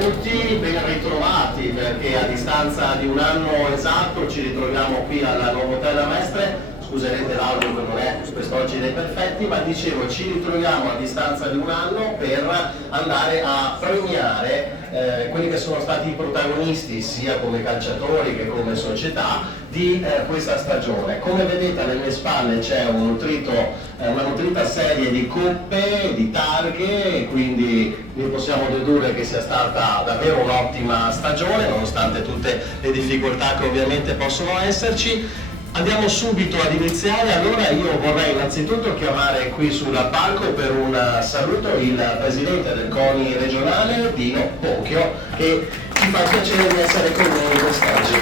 benvenuti, ben ritrovati, perché a distanza di un anno esatto ci ritroviamo qui alla Novotella Mestre. Scuserete l'audio che non è quest'oggi dei perfetti, ma dicevo ci ritroviamo a distanza di un anno per andare a premiare quelli che sono stati i protagonisti sia come calciatori che come società di questa stagione. Come vedete alle mie spalle c'è una nutrita serie di coppe, di targhe, e quindi ne possiamo dedurre che sia stata davvero un'ottima stagione nonostante tutte le difficoltà che ovviamente possono esserci. Andiamo subito ad iniziare. Allora io vorrei innanzitutto chiamare qui sul palco per un saluto il presidente del CONI regionale, Dino Bocchio, che ci fa piacere di essere con noi quest'oggi.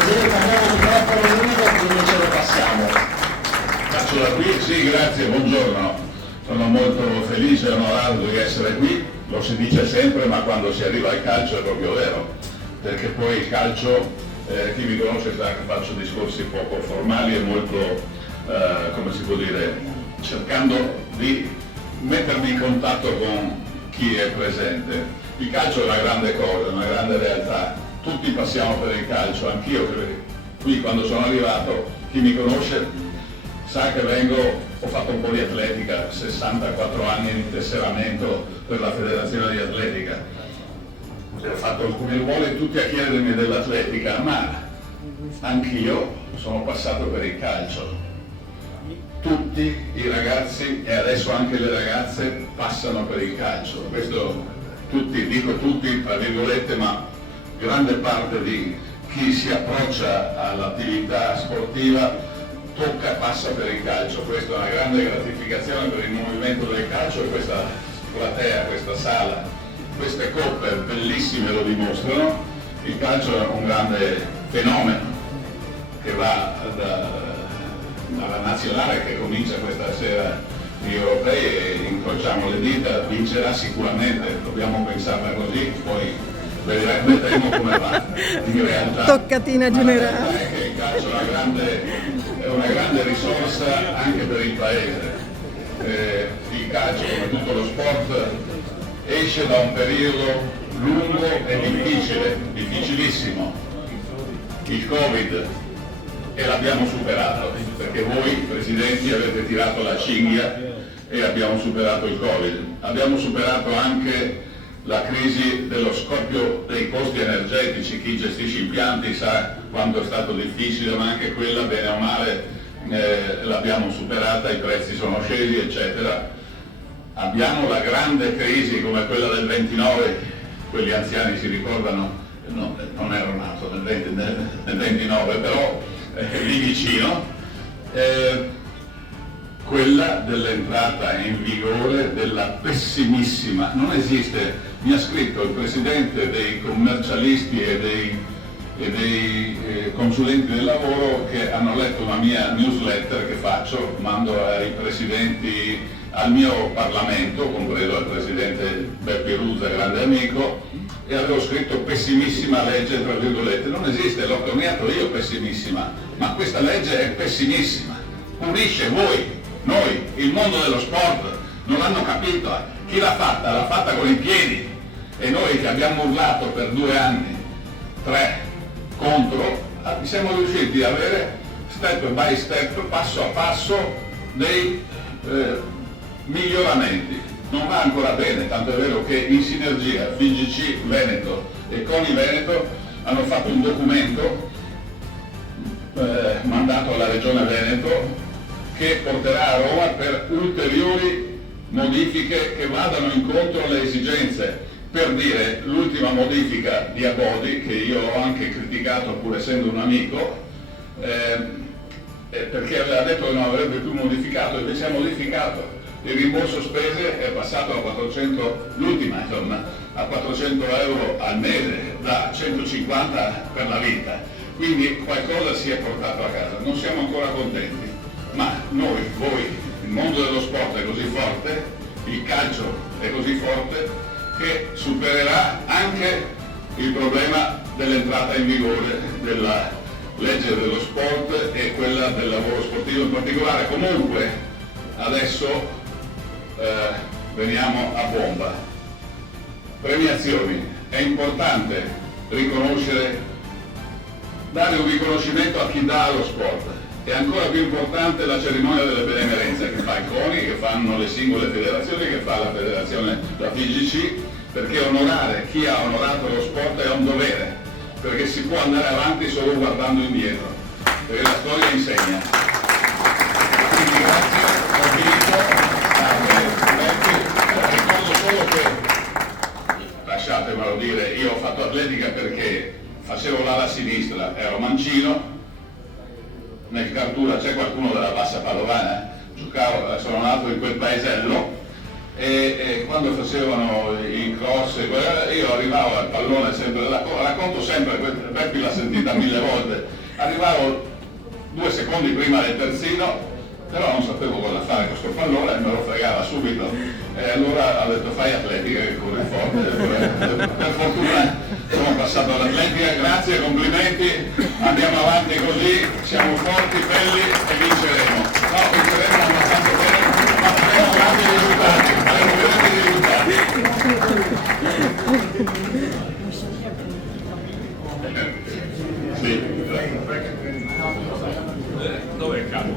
Presidente, abbiamo il microfono unico, quindi ce lo passiamo. Faccio da qui? Sì, grazie, buongiorno. Sono molto felice e onorato di essere qui. Lo si dice sempre, ma quando si arriva al calcio è proprio vero, perché poi il calcio... chi mi conosce sa che faccio discorsi poco formali e molto, come si può dire, cercando di mettermi in contatto con chi è presente. Il calcio è una grande cosa, una grande realtà, tutti passiamo per il calcio, anch'io qui quando sono arrivato, chi mi conosce sa che ho fatto un po' di atletica, 64 anni di tesseramento per la federazione di atletica. Ho fatto alcuni ruoli tutti a chiedermi dell'atletica, ma anch'io sono passato per il calcio. Tutti i ragazzi e adesso anche le ragazze passano per il calcio. Questo tutti, dico tutti tra virgolette, ma grande parte di chi si approccia all'attività sportiva passa per il calcio. Questa è una grande gratificazione per il movimento del calcio e questa platea, questa sala. Queste coppe bellissime lo dimostrano. Il calcio è un grande fenomeno che va dalla nazionale, che comincia questa sera gli europei, e incrociamo le dita, vincerà sicuramente, dobbiamo pensarla così, poi vedremo come va in realtà. Toccatina generale. È che il calcio è una grande risorsa anche per il paese. Il calcio, come tutto lo sport, esce da un periodo lungo e difficile, difficilissimo, il Covid, e l'abbiamo superato, perché voi presidenti avete tirato la cinghia e abbiamo superato il Covid. Abbiamo superato anche la crisi dello scoppio dei costi energetici, chi gestisce impianti sa quanto è stato difficile, ma anche quella, bene o male, l'abbiamo superata, i prezzi sono scesi, eccetera. Abbiamo la grande crisi come quella del 29, quelli anziani si ricordano, no, non ero nato nel 29, però lì vicino, quella dell'entrata in vigore della pessimissima, non esiste, mi ha scritto il presidente dei commercialisti e dei consulenti del lavoro che hanno letto una mia newsletter che faccio, mando ai presidenti, al mio Parlamento, compreso il presidente Beppe Ruzza, grande amico, e avevo scritto pessimissima legge, tra virgolette. Non esiste, l'ho coniato io pessimissima, ma questa legge è pessimissima, punisce voi, noi, il mondo dello sport, non l'hanno capito. Chi l'ha fatta? L'ha fatta con i piedi, e noi che abbiamo urlato per 2 anni, 3 contro, siamo riusciti ad avere step by step, passo a passo, dei miglioramenti. Non va ancora bene, tanto è vero che in sinergia FIGC Veneto e CONI Veneto hanno fatto un documento mandato alla Regione Veneto che porterà a Roma per ulteriori modifiche che vadano incontro alle esigenze. Per dire, l'ultima modifica di Abodi, che io ho anche criticato pur essendo un amico, perché aveva detto che non avrebbe più modificato, invece ha modificato. Il rimborso spese è passato a 400, l'ultima insomma, a 400 euro al mese, da 150 per la vita. Quindi qualcosa si è portato a casa. Non siamo ancora contenti, ma noi, voi, il mondo dello sport è così forte, il calcio è così forte, che supererà anche il problema dell'entrata in vigore della legge dello sport e quella del lavoro sportivo in particolare. Comunque adesso veniamo a bomba. premiazioni. È importante riconoscere, dare un riconoscimento a chi dà allo sport. È ancora più importante la cerimonia delle benemerenze che fa il CONI, che fanno le singole federazioni, che fa la federazione, la FIGC, perché onorare chi ha onorato lo sport è un dovere, perché si può andare avanti solo guardando indietro, perché la storia insegna. Quindi grazie, ho finito. Ricordo solo che, lasciatemelo dire, io ho fatto atletica perché facevo l'ala sinistra, ero mancino. Nel Cartura c'è qualcuno della Bassa Padovana, giocavo, sono nato in quel paesello e quando facevano i cross io arrivavo al pallone sempre, racconto sempre, Beppi l'ha sentita 1000 volte, arrivavo 2 secondi prima del terzino, però non sapevo cosa fare con questo pallone e me lo fregava subito e allora ho detto fai atletica che corri forte. Per fortuna sono passato all'atletica, grazie, complimenti, andiamo avanti così, siamo forti, belli e vinceremo. No, vinceremo non tanto bene, ma faremo grandi risultati, Sì, dove è il capo?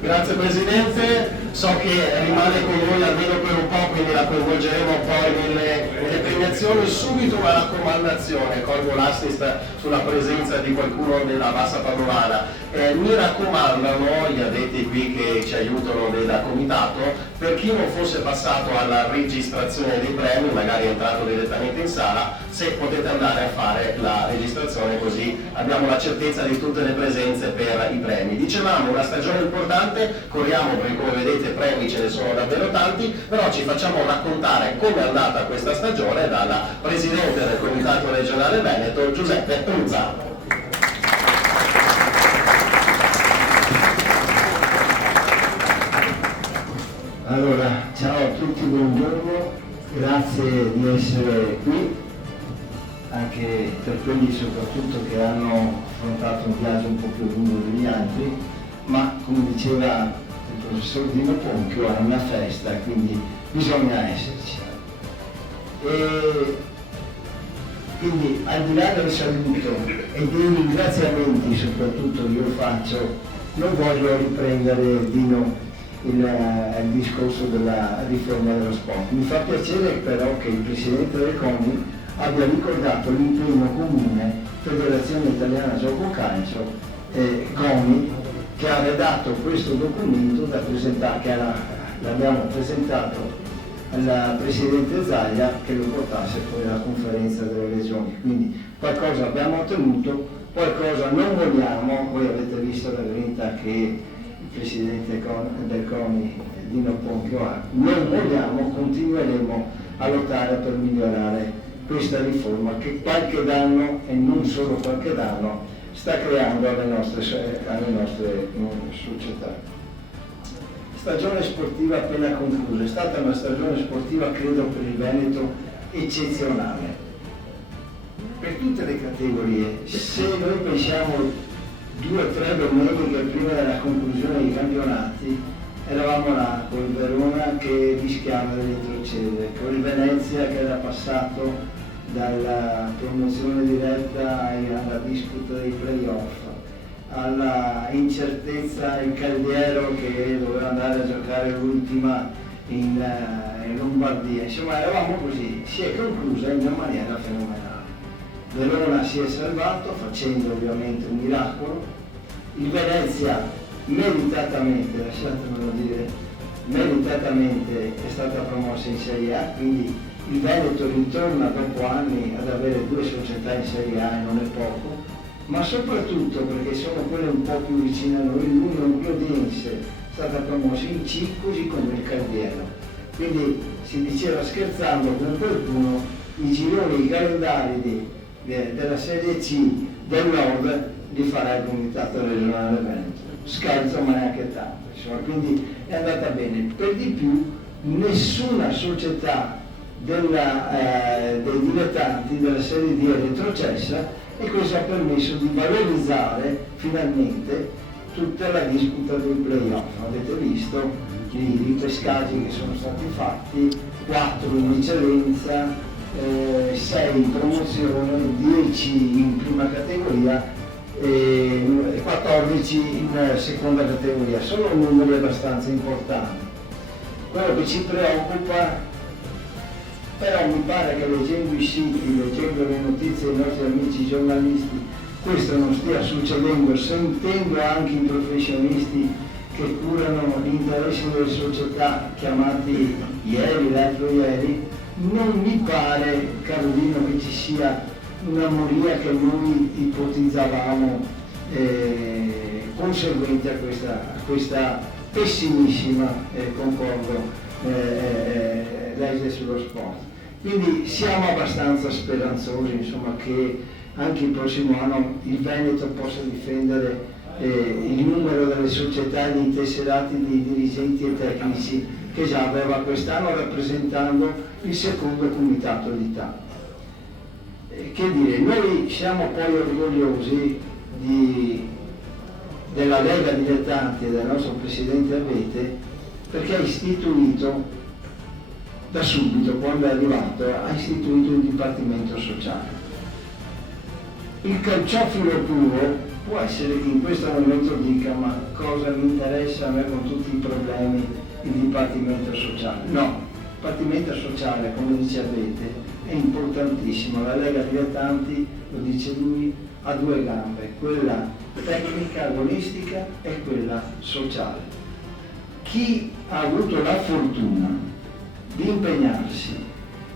Grazie Presidente, so che rimane con noi almeno per un po', quindi la coinvolgeremo poi nelle premiazioni. Subito una raccomandazione, colgo l'assist sulla presenza di qualcuno della Bassa Padovana. Mi raccomandano gli addetti qui che ci aiutano del comitato, per chi non fosse passato alla registrazione dei premi, magari è entrato direttamente in sala, se potete andare a fare la registrazione così abbiamo la certezza di tutte le presenze per i premi. Dicevamo una stagione importante, corriamo perché come vedete premi ce ne sono davvero tanti, però ci facciamo raccontare come è andata questa stagione dalla Presidente del Comitato Regionale Veneto, Giuseppe Ruzzano. Allora, ciao a tutti, buongiorno, grazie di essere qui, anche per quelli soprattutto che hanno affrontato un viaggio un po' più lungo degli altri, ma come diceva il professor Dino Ponchio è una festa, quindi bisogna esserci. E quindi al di là del saluto e dei ringraziamenti soprattutto che io faccio, non voglio riprendere Dino il discorso della riforma dello sport. Mi fa piacere però che il Presidente del CONI abbia ricordato l'impegno comune Federazione Italiana Gioco Calcio e CONI, che ha redatto questo documento da presentare, che l'abbiamo presentato al Presidente Zaia, che lo portasse poi alla conferenza delle regioni. Quindi qualcosa abbiamo ottenuto, qualcosa non vogliamo. Voi avete visto la verità che il Presidente del CONI Dino Ponchio ha. Non vogliamo, continueremo a lottare per migliorare questa riforma che qualche danno, e non solo qualche danno, sta creando alle nostre società. Stagione sportiva appena conclusa, è stata una stagione sportiva credo per il Veneto eccezionale, per tutte le categorie. Se noi pensiamo 2 o 3 domeniche prima della conclusione dei campionati, eravamo là con il Verona che rischiava di retrocedere, con il Venezia che era passato dalla promozione diretta alla disputa dei playoff, alla incertezza il Caldiero che doveva andare a giocare l'ultima in Lombardia. Insomma eravamo così, si è conclusa in una maniera fenomenale. Verona si è salvato facendo ovviamente un miracolo, il Venezia meritatamente, lasciatemelo dire, meritatamente è stata promossa in Serie A, quindi il Veneto ritorna dopo anni ad avere 2 società in Serie A e non è poco, ma soprattutto perché sono quelle un po' più vicine a noi, l'Unione Clodiense è stata promossa in C, così come il Cardiello. Quindi si diceva scherzando con qualcuno, i gironi, i calendari della Serie C del Nord li farà il Comitato Regionale Veneto. Scherzo, ma neanche tanto. Insomma, quindi è andata bene. Per di più, nessuna società dei dilettanti della Serie D è retrocessa, e questo ha permesso di valorizzare finalmente tutta la disputa dei playoff. Avete visto i ripescaggi che sono stati fatti, 4 in eccellenza, 6 in promozione, 10 in prima categoria e 14 in seconda categoria. Sono numeri abbastanza importanti. Quello che ci preoccupa, però mi pare che leggendo i siti, leggendo le notizie dei nostri amici giornalisti, questo non stia succedendo, sentendo anche i professionisti che curano gli interessi delle società chiamati ieri, l'altro ieri, non mi pare, Carolino, che ci sia una moria che noi ipotizzavamo conseguente a questa pessimissima, concordo, legge sullo sport. Quindi siamo abbastanza speranzosi, insomma, che anche il prossimo anno il Veneto possa difendere il numero delle società di tesserati di dirigenti e tecnici che già aveva quest'anno, rappresentando il secondo comitato d'Italia. Che dire, noi siamo poi orgogliosi della Lega Dilettanti e del nostro Presidente Abete, perché ha istituito da subito, quando è arrivato, ha istituito il Dipartimento Sociale. Il calciofilo puro può essere che in questo momento dica: ma cosa mi interessa a me con tutti i problemi il Dipartimento Sociale? No, il Dipartimento Sociale, come dice Abete, è importantissimo. La Lega Dilettanti, lo dice lui, ha due gambe, quella tecnica, agonistica, e quella sociale. Chi ha avuto la fortuna di impegnarsi,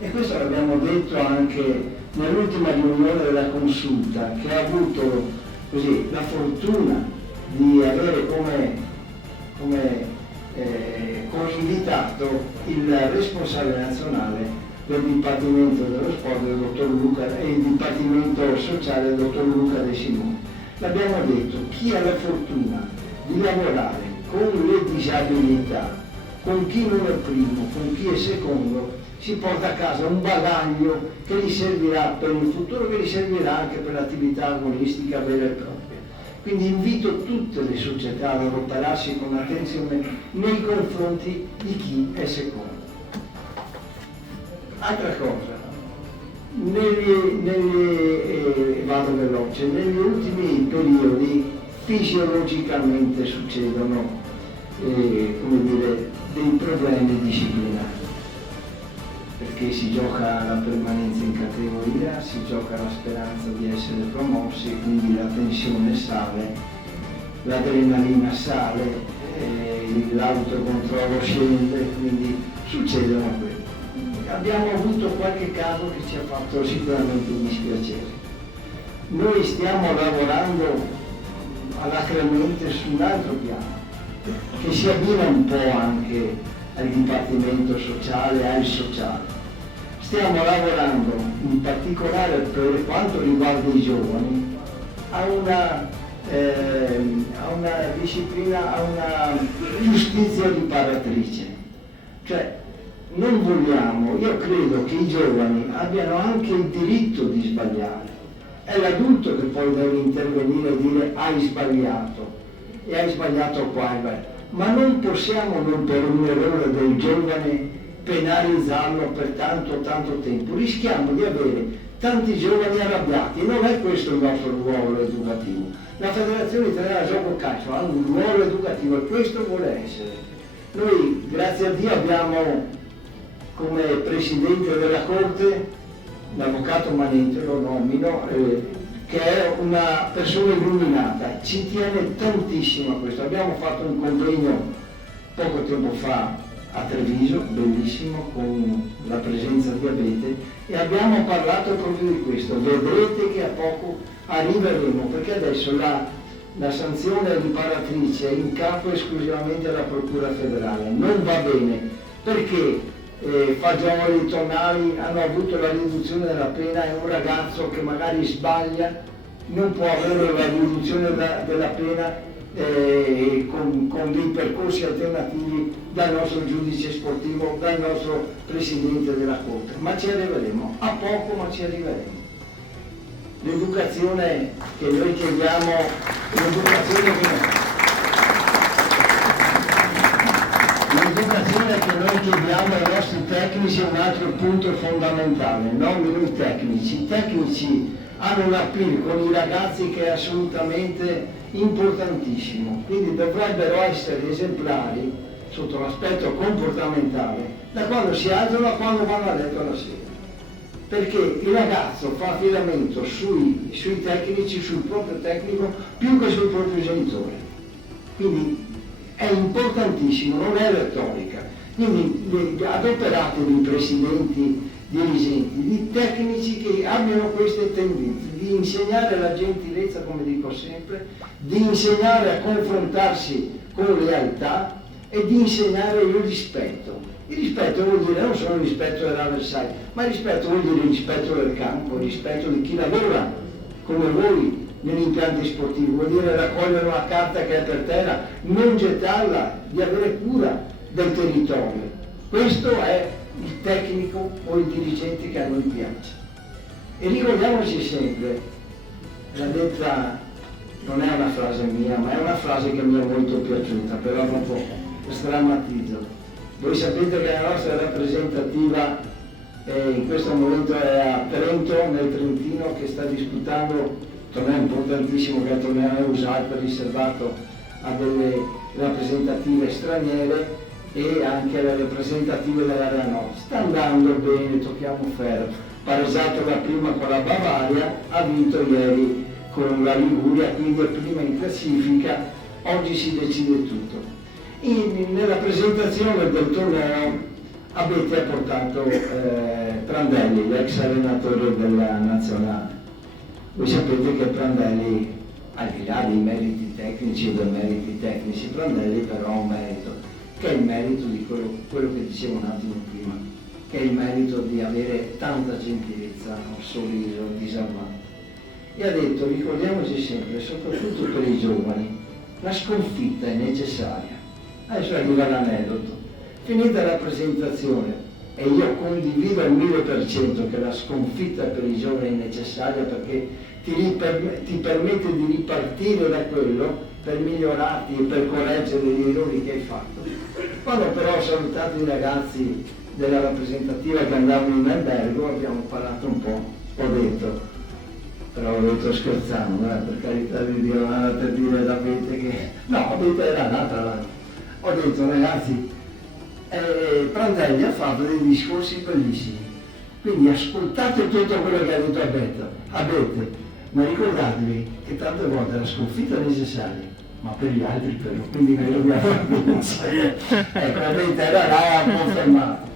e questo l'abbiamo detto anche nell'ultima riunione della consulta, che ha avuto così la fortuna di avere come invitato il responsabile nazionale del Dipartimento dello Sport, del dottor Luca, e il Dipartimento Sociale, del dottor Luca De Simone. L'abbiamo detto: chi ha la fortuna di lavorare con le disabilità, con chi non è primo, con chi è secondo, si porta a casa un bagaglio che gli servirà per il futuro, che gli servirà anche per l'attività agonistica vera e propria. Quindi invito tutte le società ad adoperarsi con attenzione nei confronti di chi è secondo. Altra cosa, vado veloce, negli ultimi periodi fisiologicamente succedono dei problemi disciplinari, perché si gioca la permanenza in categoria, si gioca la speranza di essere promossi, quindi la tensione sale, l'adrenalina sale, l'autocontrollo scende, quindi succedono quelle. Abbiamo avuto qualche caso che ci ha fatto sicuramente dispiacere. Noi stiamo lavorando alacremente su un altro piano, che si abbina un po' anche al Dipartimento Sociale, al sociale. Stiamo lavorando in particolare, per quanto riguarda i giovani, a una disciplina, a una giustizia riparatrice. Cioè, non vogliamo, io credo che i giovani abbiano anche il diritto di sbagliare. È l'adulto che poi deve intervenire e dire: hai sbagliato, e hai sbagliato qua e là. Ma non possiamo, non per un errore del giovane, penalizzarlo per tanto tempo. Rischiamo di avere tanti giovani arrabbiati, e non è questo il nostro ruolo educativo. La Federazione Italiana Gioco Calcio ha un ruolo educativo e questo vuole essere. Noi, grazie a Dio, abbiamo come Presidente della Corte l'Avvocato Manente, lo nomino, che è una persona illuminata, ci tiene tantissimo a questo. Abbiamo fatto un convegno poco tempo fa a Treviso, bellissimo, con la presenza di Abete, e abbiamo parlato proprio di questo. Vedrete che a poco arriveremo, perché adesso la sanzione riparatrice è in capo esclusivamente alla Procura federale. Non va bene, perché Fagioli, Tonali hanno avuto la riduzione della pena, e un ragazzo che magari sbaglia non può avere la riduzione della pena con dei percorsi alternativi dal nostro giudice sportivo, dal nostro Presidente della Corte. Ma ci arriveremo, a poco, ma ci arriveremo. L'educazione che noi chiediamo, l'educazione che noi chiediamo ai nostri tecnici è un altro punto fondamentale, non i tecnici. I tecnici hanno un appeal con i ragazzi che è assolutamente importantissimo, quindi dovrebbero essere esemplari sotto l'aspetto comportamentale da quando si alzano a quando vanno a letto la sera. Perché il ragazzo fa affidamento sui tecnici, sul proprio tecnico, più che sul proprio genitore. Quindi è importantissimo, non è retorica. Quindi adoperatevi presidenti, dirigenti, di tecnici che abbiano queste tendenze, di insegnare la gentilezza, come dico sempre, di insegnare a confrontarsi con lealtà e di insegnare il rispetto. Il rispetto vuol dire non solo il rispetto dell'avversario, ma il rispetto vuol dire il rispetto del campo, il rispetto di chi lavora come voi negli impianti sportivi, vuol dire raccogliere una carta che è per terra, non gettarla, di avere cura del territorio. Questo è il tecnico o il dirigente che a noi piace. E ricordiamoci sempre, l'ha detta, non è una frase mia, ma è una frase che mi è molto piaciuta, però dopo strammatizzo. Voi sapete che la nostra rappresentativa in questo momento è a Trento, nel Trentino, che sta disputando un torneo importantissimo che è il torneo EUSAIP riservato a delle rappresentative straniere e anche alle rappresentative dell'area nord. Sta andando bene, tocchiamo ferro. Pareggiato la prima con la Bavaria, ha vinto ieri con la Liguria, quindi è prima in classifica, oggi si decide tutto. Nella presentazione del torneo avete portato Prandelli, l'ex allenatore della nazionale. Voi sapete che Prandelli, al di là dei meriti tecnici o dei meriti tecnici, Prandelli però ha un merito, che è il merito di quello che dicevo un attimo prima, che è il merito di avere tanta gentilezza, un sorriso disalmante. E ha detto, ricordiamoci sempre, soprattutto per i giovani, la sconfitta è necessaria. Adesso arriva l'aneddoto. Finita la presentazione, e io condivido al 1000% che la sconfitta per i giovani è necessaria perché ti permette di ripartire da quello per migliorarti e per correggere gli errori che hai fatto. Quando però ho salutato i ragazzi della rappresentativa che andavano in albergo, abbiamo parlato un po', ho detto, però ho detto scherzando, per carità di Dio, non era per dire l'avete che... No, ho detto era l'altra. Ho detto ragazzi, Prandelli ha fatto dei discorsi bellissimi, quindi ascoltate tutto quello che ha detto Abete, ma ricordatevi che tante volte la sconfitta è necessaria, ma per gli altri però, quindi noi dobbiamo pensare. Ecco, Abete era là, ha confermato.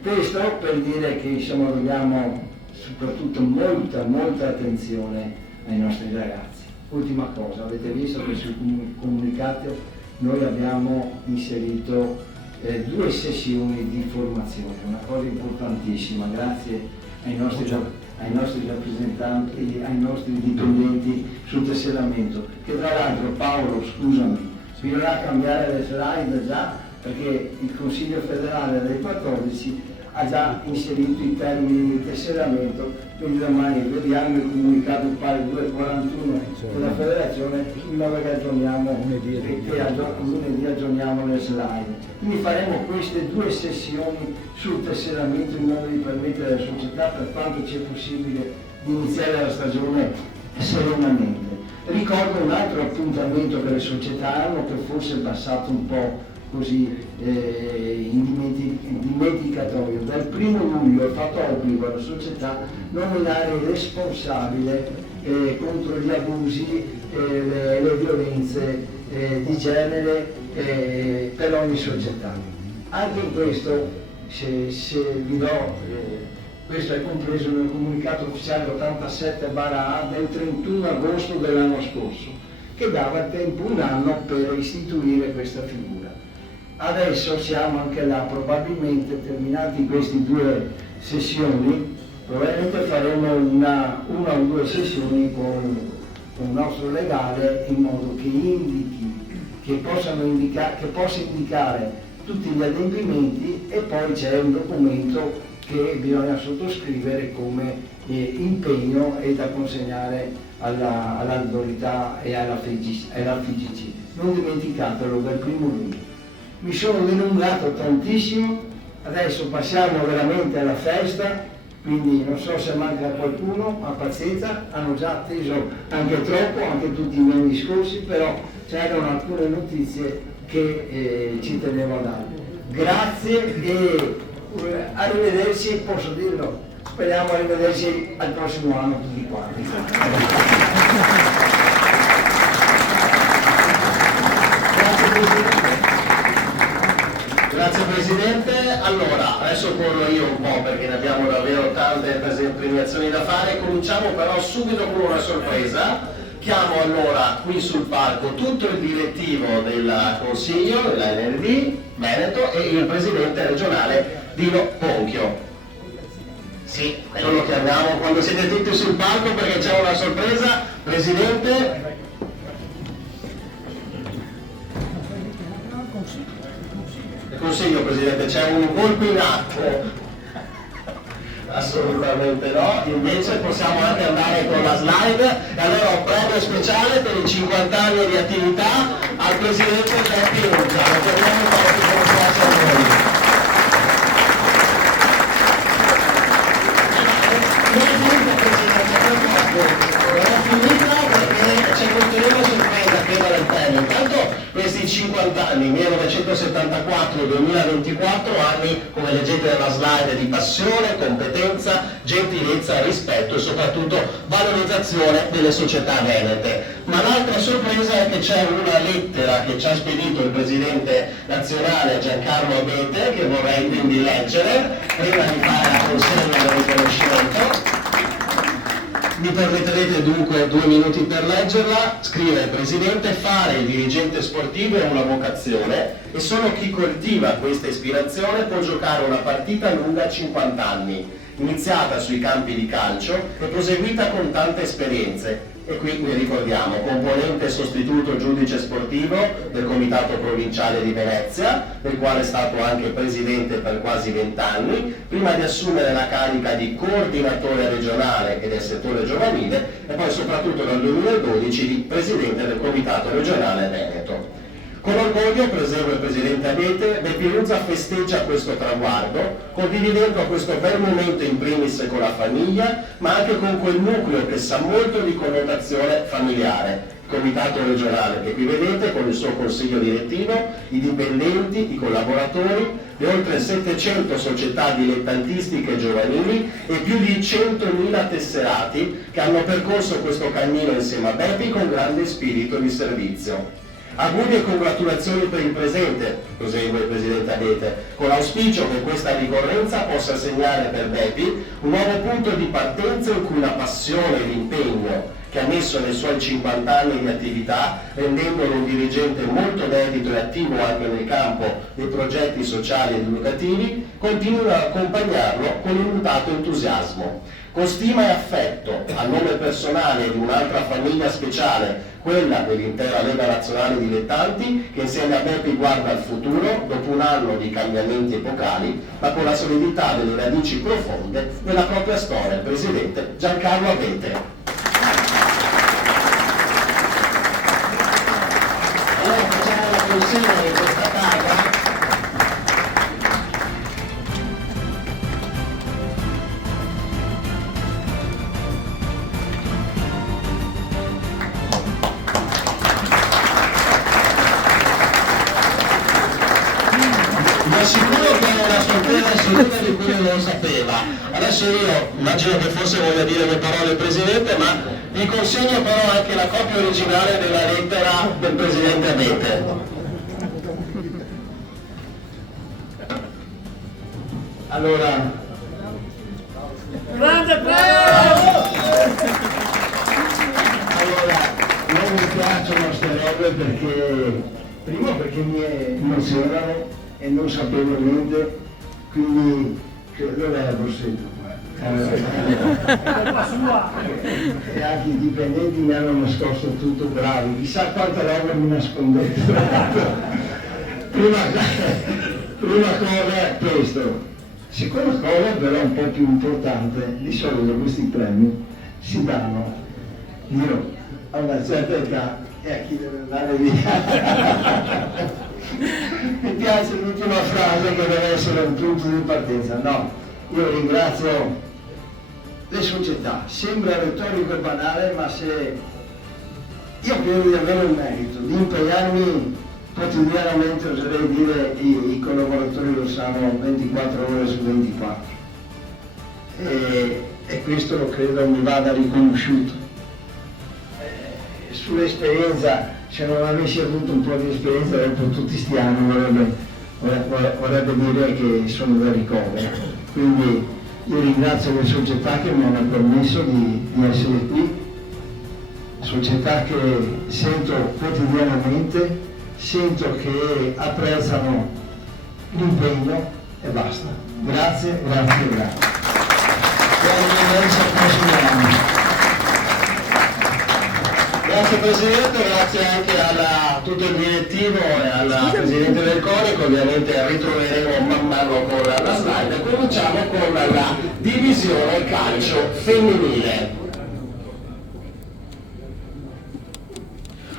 Questo per dire che insomma dobbiamo soprattutto molta attenzione ai nostri ragazzi. Ultima cosa, avete visto che sul comunicato noi abbiamo inserito 2 sessioni di formazione, una cosa importantissima, grazie ai nostri rappresentanti, ai nostri dipendenti sul tesseramento, che tra l'altro Paolo, scusami, bisognerà cambiare le slide già perché il Consiglio federale dei 14 ha già inserito i termini di tesseramento, quindi domani vediamo il comunicato pari 241 della federazione, il 9 che aggiorniamo, lunedì aggiorniamo le slide. Quindi faremo queste 2 sessioni sul tesseramento in modo di permettere alla società, per quanto ci è possibile, di iniziare la stagione serenamente. Ricordo un altro appuntamento che le società hanno, che forse è passato un po' così in dimenticatoio. Dal 1° luglio è fatto obbligo alla società nominare il responsabile contro gli abusi, le violenze di genere per ogni società. Anche in questo, se vi do, questo è compreso nel comunicato ufficiale 87/A del 31 agosto dell'anno scorso, che dava tempo un anno per istituire questa figura. Adesso siamo anche là, probabilmente terminati queste 2 sessioni, probabilmente faremo una o 2 sessioni con il nostro legale in modo che indichi, che possa indicare tutti gli adempimenti, e poi c'è un documento che bisogna sottoscrivere come impegno e da consegnare all'autorità e alla FIGC. Non dimenticatelo, dal 1° luglio. mi sono dilungato tantissimo, adesso passiamo veramente alla festa, quindi non so se manca qualcuno, ma pazienza, hanno già atteso anche troppo, anche tutti i miei discorsi, però c'erano alcune notizie che ci tenevo a dare. Grazie e arrivederci, posso dirlo, speriamo arrivederci al prossimo anno tutti quanti. Grazie Presidente. Grazie Presidente. Allora, adesso corro io un po' perché ne abbiamo davvero tante premiazioni da fare. Cominciamo però subito con una sorpresa. Chiamo allora qui sul palco tutto il direttivo del Consiglio della NLD Veneto e il Presidente regionale Dino Ponchio. Sì, noi lo chiamiamo quando siete tutti sul palco perché c'è una sorpresa. Presidente. Consiglio Presidente, c'è un colpo in atto? Assolutamente no, invece possiamo anche andare con la slide e allora un premio speciale per i 50 anni di attività al Presidente Beppe Urgia. Lo chiamiamo Beppe come piace a noi. Non è finita Presidente, non è finita perché c'è un'ulteriore sorpresa prima del premio. Intanto questi 50 anni, 1974-2024, anni, come leggete nella slide, di passione, competenza, gentilezza, rispetto e soprattutto valorizzazione delle società venete. Ma l'altra sorpresa è che c'è una lettera che ci ha spedito il Presidente nazionale Giancarlo Abete, che vorrei quindi leggere, prima di fare la consegna del riconoscimento. Mi permetterete dunque 2 minuti per leggerla. Scrive il Presidente: fare il dirigente sportivo è una vocazione e solo chi coltiva questa ispirazione può giocare una partita lunga 50 anni, iniziata sui campi di calcio e proseguita con tante esperienze. E qui mi ricordiamo, componente sostituto giudice sportivo del Comitato Provinciale di Venezia, del quale è stato anche presidente per quasi 20 anni, prima di assumere la carica di coordinatore regionale e del settore giovanile e poi soprattutto dal 2012 di presidente del Comitato regionale Veneto. Con orgoglio, prosegue il Presidente Abete, Beppe Urgia festeggia questo traguardo, condividendo questo bel momento in primis con la famiglia, ma anche con quel nucleo che sa molto di connotazione familiare. Il Comitato regionale che qui vedete, con il suo consiglio direttivo, i dipendenti, i collaboratori, le oltre 700 società dilettantistiche e giovanili e più di 100.000 tesserati che hanno percorso questo cammino insieme a Beppe con grande spirito di servizio. Auguri e congratulazioni per il presente, prosegue il Presidente Abete, con l'auspicio che questa ricorrenza possa segnare per Beppe un nuovo punto di partenza in cui la passione e l'impegno che ha messo nei suoi 50 anni di attività, rendendolo un dirigente molto dedito e attivo anche nel campo dei progetti sociali ed educativi, continuino ad accompagnarlo con immutato entusiasmo. Con stima e affetto, a nome personale di un'altra famiglia speciale, quella dell'intera Lega Nazionale Dilettanti, che insieme a Beppe guarda al futuro dopo un anno di cambiamenti epocali, ma con la solidità delle radici profonde della propria storia. Il Presidente Giancarlo Abete. Allora facciamo la consegna di questa targa. Sicuro che è una sorpresa assoluta di cui non lo sapeva. Adesso io immagino che forse voglia dire le parole del Presidente, ma vi consegno però anche la copia originale della lettera del Presidente Abete. Allora, grande premio! allora, non mi piacciono queste robe perché, prima perché mi emozionano e non sapevo niente, quindi dov'è la borsetta? E anche i dipendenti mi hanno nascosto tutto, bravi, chissà quanta roba mi nascondete. prima cosa è questo. Seconda cosa, però un po' più importante, di solito questi premi si danno, dirò, a una certa età e a chi deve andare via. Mi piace l'ultima frase che deve essere un punto di partenza. No, io ringrazio le società. Sembra retorico e banale, ma se io credo di avere un merito, di impegnarmi quotidianamente, oserei dire, i collaboratori lo sanno, 24 ore su 24. E questo lo credo mi vada riconosciuto. Sull'esperienza, se non avessi avuto un po' di esperienza dopo tutti sti anni vorrebbe dire che sono da ricovero. Quindi io ringrazio le società che mi hanno permesso di essere qui, società che sento quotidianamente, sento che apprezzano l'impegno e basta. Grazie, grazie, grazie. Grazie Presidente, grazie anche a tutto il direttivo e al Presidente del CONI, che ovviamente ritroveremo man mano con la slide. Cominciamo con la divisione calcio femminile.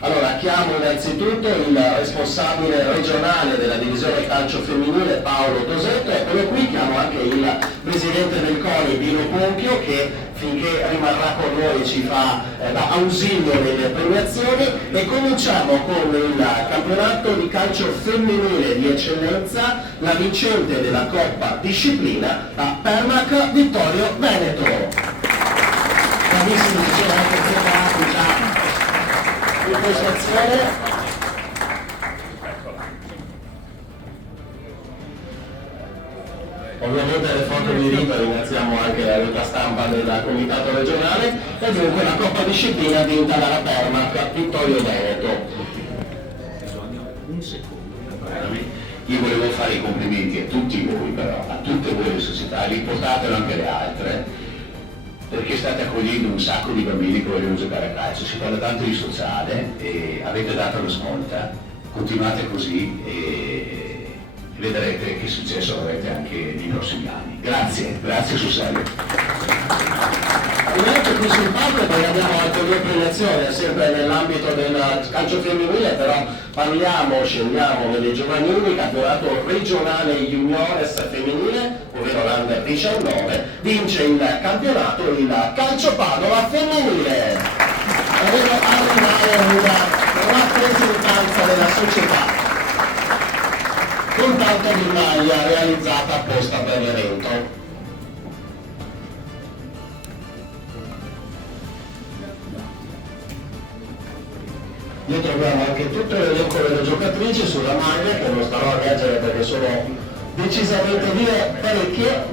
Allora, chiamo innanzitutto il responsabile regionale della divisione calcio femminile, Paolo Tosetto, eccolo qui. Chiamo anche il presidente del CONI, Dino Ponchio, che finché rimarrà con noi ci fa da ausilio nelle premiazioni, e cominciamo con il campionato di calcio femminile di eccellenza, la vincente della Coppa Disciplina, la Permac Vittorio Veneto. Bravissimo, diceva anche preparato già in questa azione. Ovviamente le foto di Riva, ringraziamo anche la rete stampa del comitato regionale, e dunque la Coppa Disciplina vinta dalla Permac Vittorio Veneto. Io volevo fare i complimenti a tutti voi, però, a tutte voi le società, riportatelo anche le altre, perché state accogliendo un sacco di bambini che vogliono giocare a calcio. Si parla tanto di sociale e avete dato la svolta, continuate così e vedrete che successo avrete anche nei prossimi anni. Grazie, grazie sul serio. Ovviamente qui sul palco poi abbiamo altre due premiazioni, sempre nell'ambito del calcio femminile, però scendiamo nelle giovanili, campionato regionale juniores femminile, ovvero l'Under 19, vince il campionato il Calcio Padova femminile. Avevo arrivare una rappresentanza della società con tanto di maglia realizzata apposta per l'evento. Dietro abbiamo anche tutto l'elenco delle giocatrici sulla maglia, che non starò a leggere perché sono decisamente parecchie,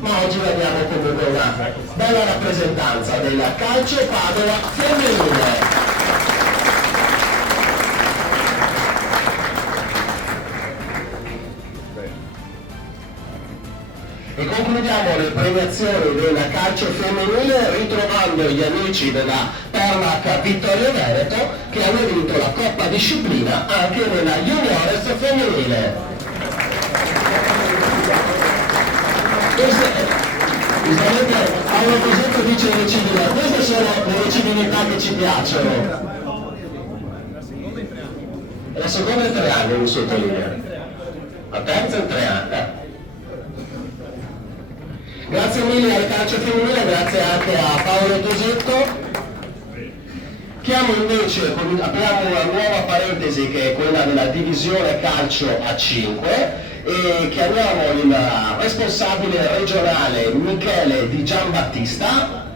ma oggi vediamo comunque una bella rappresentanza del calcio Padova femminile. E concludiamo le premiazioni del calcio femminile ritrovando gli amici della Permac Vittorio Veneto, che hanno vinto la Coppa Disciplina anche nella juniores femminile. Giustamente Paolo Tosetto dice le civiltà, queste sono le civiltà che ci piacciono. E la seconda in 3 anni, mi sottolinea. La terza in 3 anni. Grazie mille al calcio femminile, grazie anche a Paolo Tosetto. Chiamo invece, apriamo una nuova parentesi che è quella della divisione calcio a 5 e chiamiamo il responsabile regionale Michele Di Giambattista.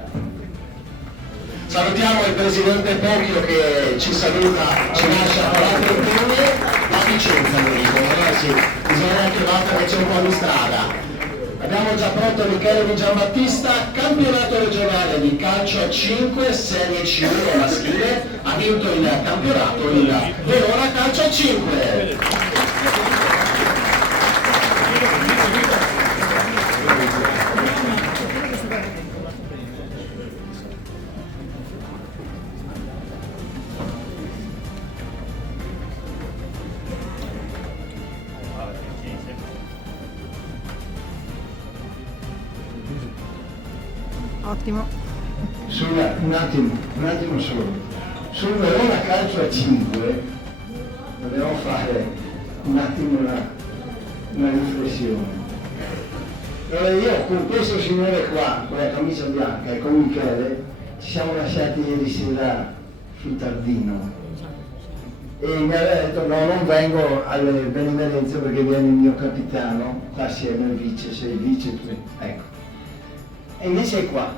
Salutiamo il presidente Ponchio che ci saluta, ci lascia con altri impegni. La Vicenza, mi dicono, sì, bisogna anche battere che c'è un po' di strada. Abbiamo già pronto Michele Di Giambattista, campionato regionale di calcio a 5, Serie C1 maschile, ha vinto il campionato il Verona Calcio a 5. Ottimo. Un attimo solo. Sul Verona Calcio a 5 dobbiamo fare un attimo una riflessione. Allora io con questo signore qua, con la camicia bianca e con Michele, ci siamo lasciati ieri sera sul Tardino e mi aveva detto no, non vengo alle benemerenze perché viene il mio capitano, qua assieme al vice, sei il vice tu, ecco. E invece è qua.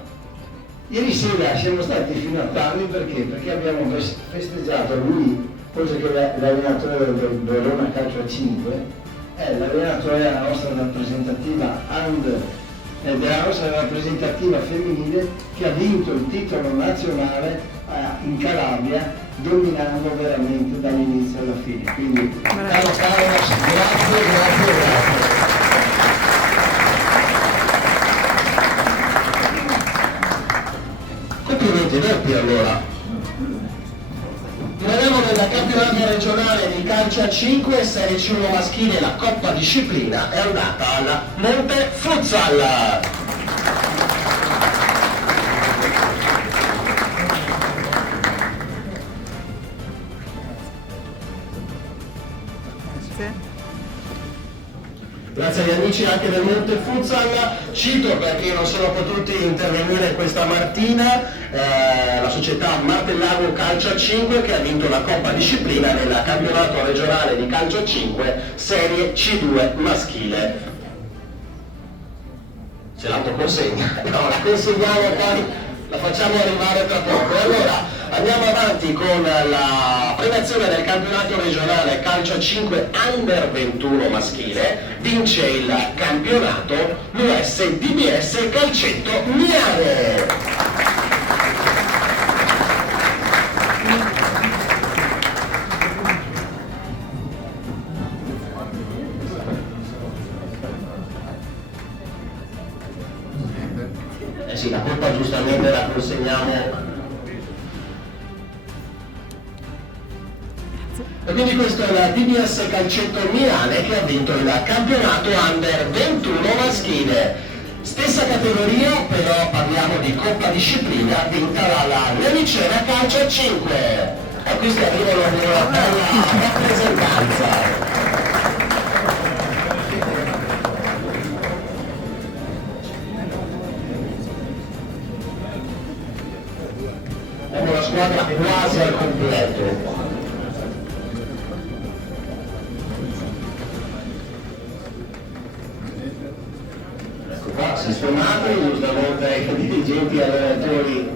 Ieri sera siamo stati fino a tardi perché abbiamo festeggiato lui, oltre che l'allenatore del Verona Calcio a 5, è l'allenatore della nostra rappresentativa della nostra rappresentativa femminile che ha vinto il titolo nazionale in Calabria, dominando veramente dall'inizio alla fine. Quindi caro Carlos, grazie. Complimenti doppi allora. Rimandiamo nel campionato regionale di calcio a 5, Serie C1 maschile, la Coppa Disciplina è andata alla Monte Futsal. Grazie agli amici anche del Monte Futsal. Cito perché non sono potuti intervenire questa mattina la società Martellago Calcio a 5 che ha vinto la Coppa Disciplina nel campionato regionale di calcio a 5 Serie C2 maschile. C'è l'autoconsegna? No, la consegniamo poi, la facciamo arrivare tra poco. Allora andiamo avanti con la premiazione del campionato regionale calcio a 5 Under 21 maschile. Vince il campionato l'US DBS Calcetto Miane. Sì, la colpa giustamente la consegniamo. E quindi questo è la DBS Calcetto Milane che ha vinto il campionato Under 21 maschile. Stessa categoria, però parliamo di Coppa Disciplina vinta dalla Lenicena Calcio a 5. E questi arrivano con una bella rappresentanza. Abbiamo una squadra quasi al completo. Sistemati, giustamente i dirigenti e allenatori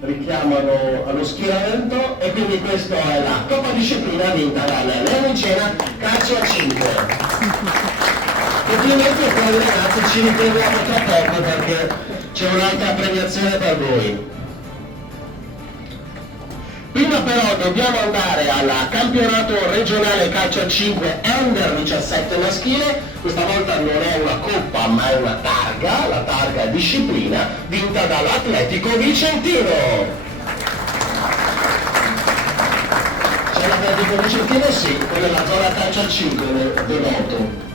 richiamano allo schieramento e quindi questa è la Coppa Disciplina vinta dalla Lenicena Calcio a 5. Complimenti e poi ragazzi ci ritroviamo tra poco perché c'è un'altra premiazione per voi. Prima però dobbiamo andare al campionato regionale calcio a 5 Under 17 maschile. Questa volta non è una coppa ma è una targa, la targa disciplina vinta dall'Atletico Vicentino. C'è l'Atletico Vicentino? Sì, quella è la zona calcio a 5 del Noto.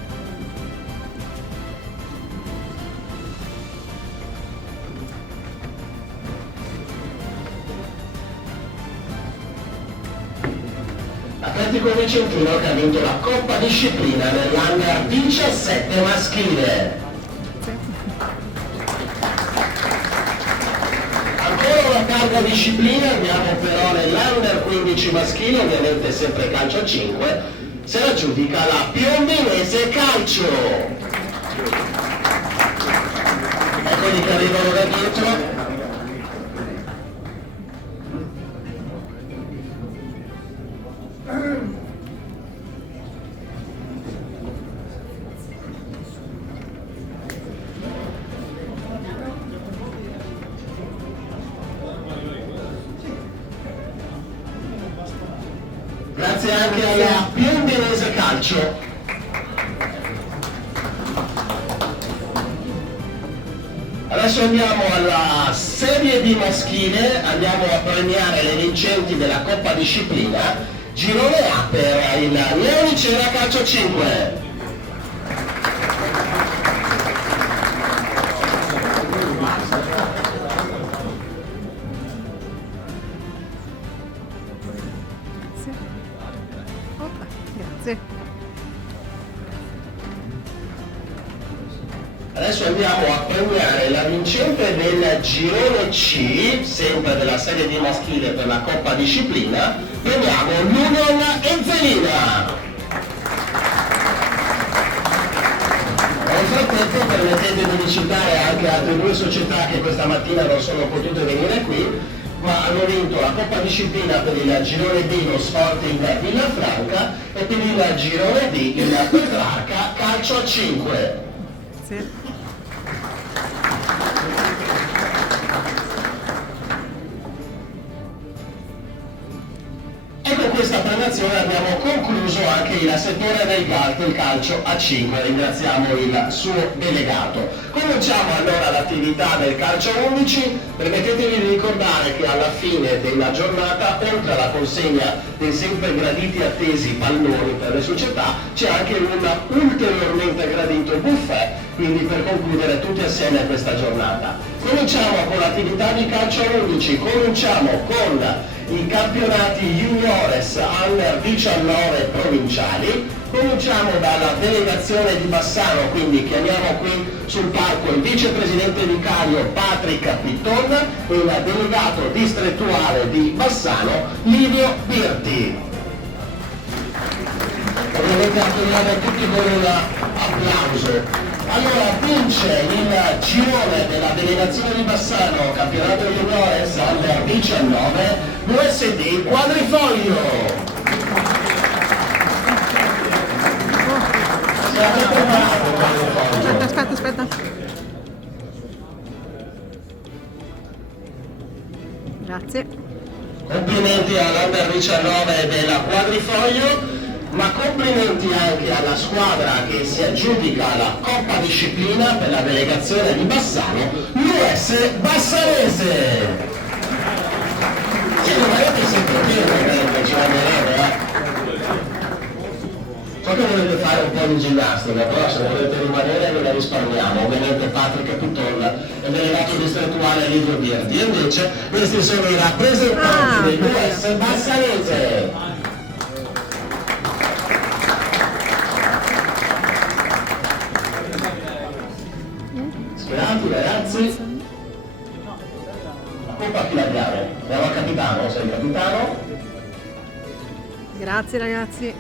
Atletico Vicentino che ha vinto la Coppa Disciplina nell'Under 17 maschile. Ancora una targa disciplina, andiamo però nell'Under 15 maschile, ovviamente sempre calcio a 5, se la giudica la Piombinese Calcio. Eccoli che arrivano da dietro. Grazie anche alla Piombinese Calcio. Adesso andiamo alla Serie B maschile, andiamo a premiare le vincenti della Coppa Disciplina, girone A per il Leonicena Calcio 5. andiamo a premiare la vincente del girone C, sempre della serie D maschile per la Coppa Disciplina. Premiamo l'Union Enzelina. Nel frattempo permettetemi di citare anche altre due società che questa mattina non sono potute venire qui, ma hanno vinto la Coppa Disciplina per il girone D lo Sporting Villafranca e per il girone D il Petrarca Calcio a 5. Sì. E con questa premiazione abbiamo concluso anche il settore del calcio a 5, ringraziamo il suo delegato. Cominciamo allora l'attività del calcio a 11, permettetemi di ricordare che alla fine della giornata, oltre alla consegna dei sempre graditi e attesi palloni per le società, c'è anche un ulteriormente gradito buffet, quindi per concludere tutti assieme questa giornata. Cominciamo con l'attività di calcio a 11, cominciamo con i campionati juniores under 19 provinciali. Cominciamo dalla delegazione di Bassano, quindi chiamiamo qui sul palco il vicepresidente vicario Patrick Pitton e il delegato distrettuale di Bassano Livio Birti. Ovviamente accogliamo tutti con un applauso. Allora vince il girone della delegazione di Bassano, campionato juniores under 19, l'USD Quadrifoglio. Siamo preparati, Quadrifoglio. Aspetta. Grazie. Complimenti all'Under 19 della Quadrifoglio, ma complimenti anche alla squadra che si aggiudica la Coppa Disciplina per la delegazione di Bassano, l'US Bassanese. Sì, non avete sentito che ci va bene, So che volete fare un po' di ginnastica, però se volete rimanere ve la risparmiamo. Ovviamente Patrick Pitton è delegato distrettuale Livio Birti, e invece questi sono i rappresentanti dell'US Bassanese. Sperati ragazzi. La coppa a chi l'abbiamo? Abbiamo il capitano, sei il capitano? Grazie ragazzi.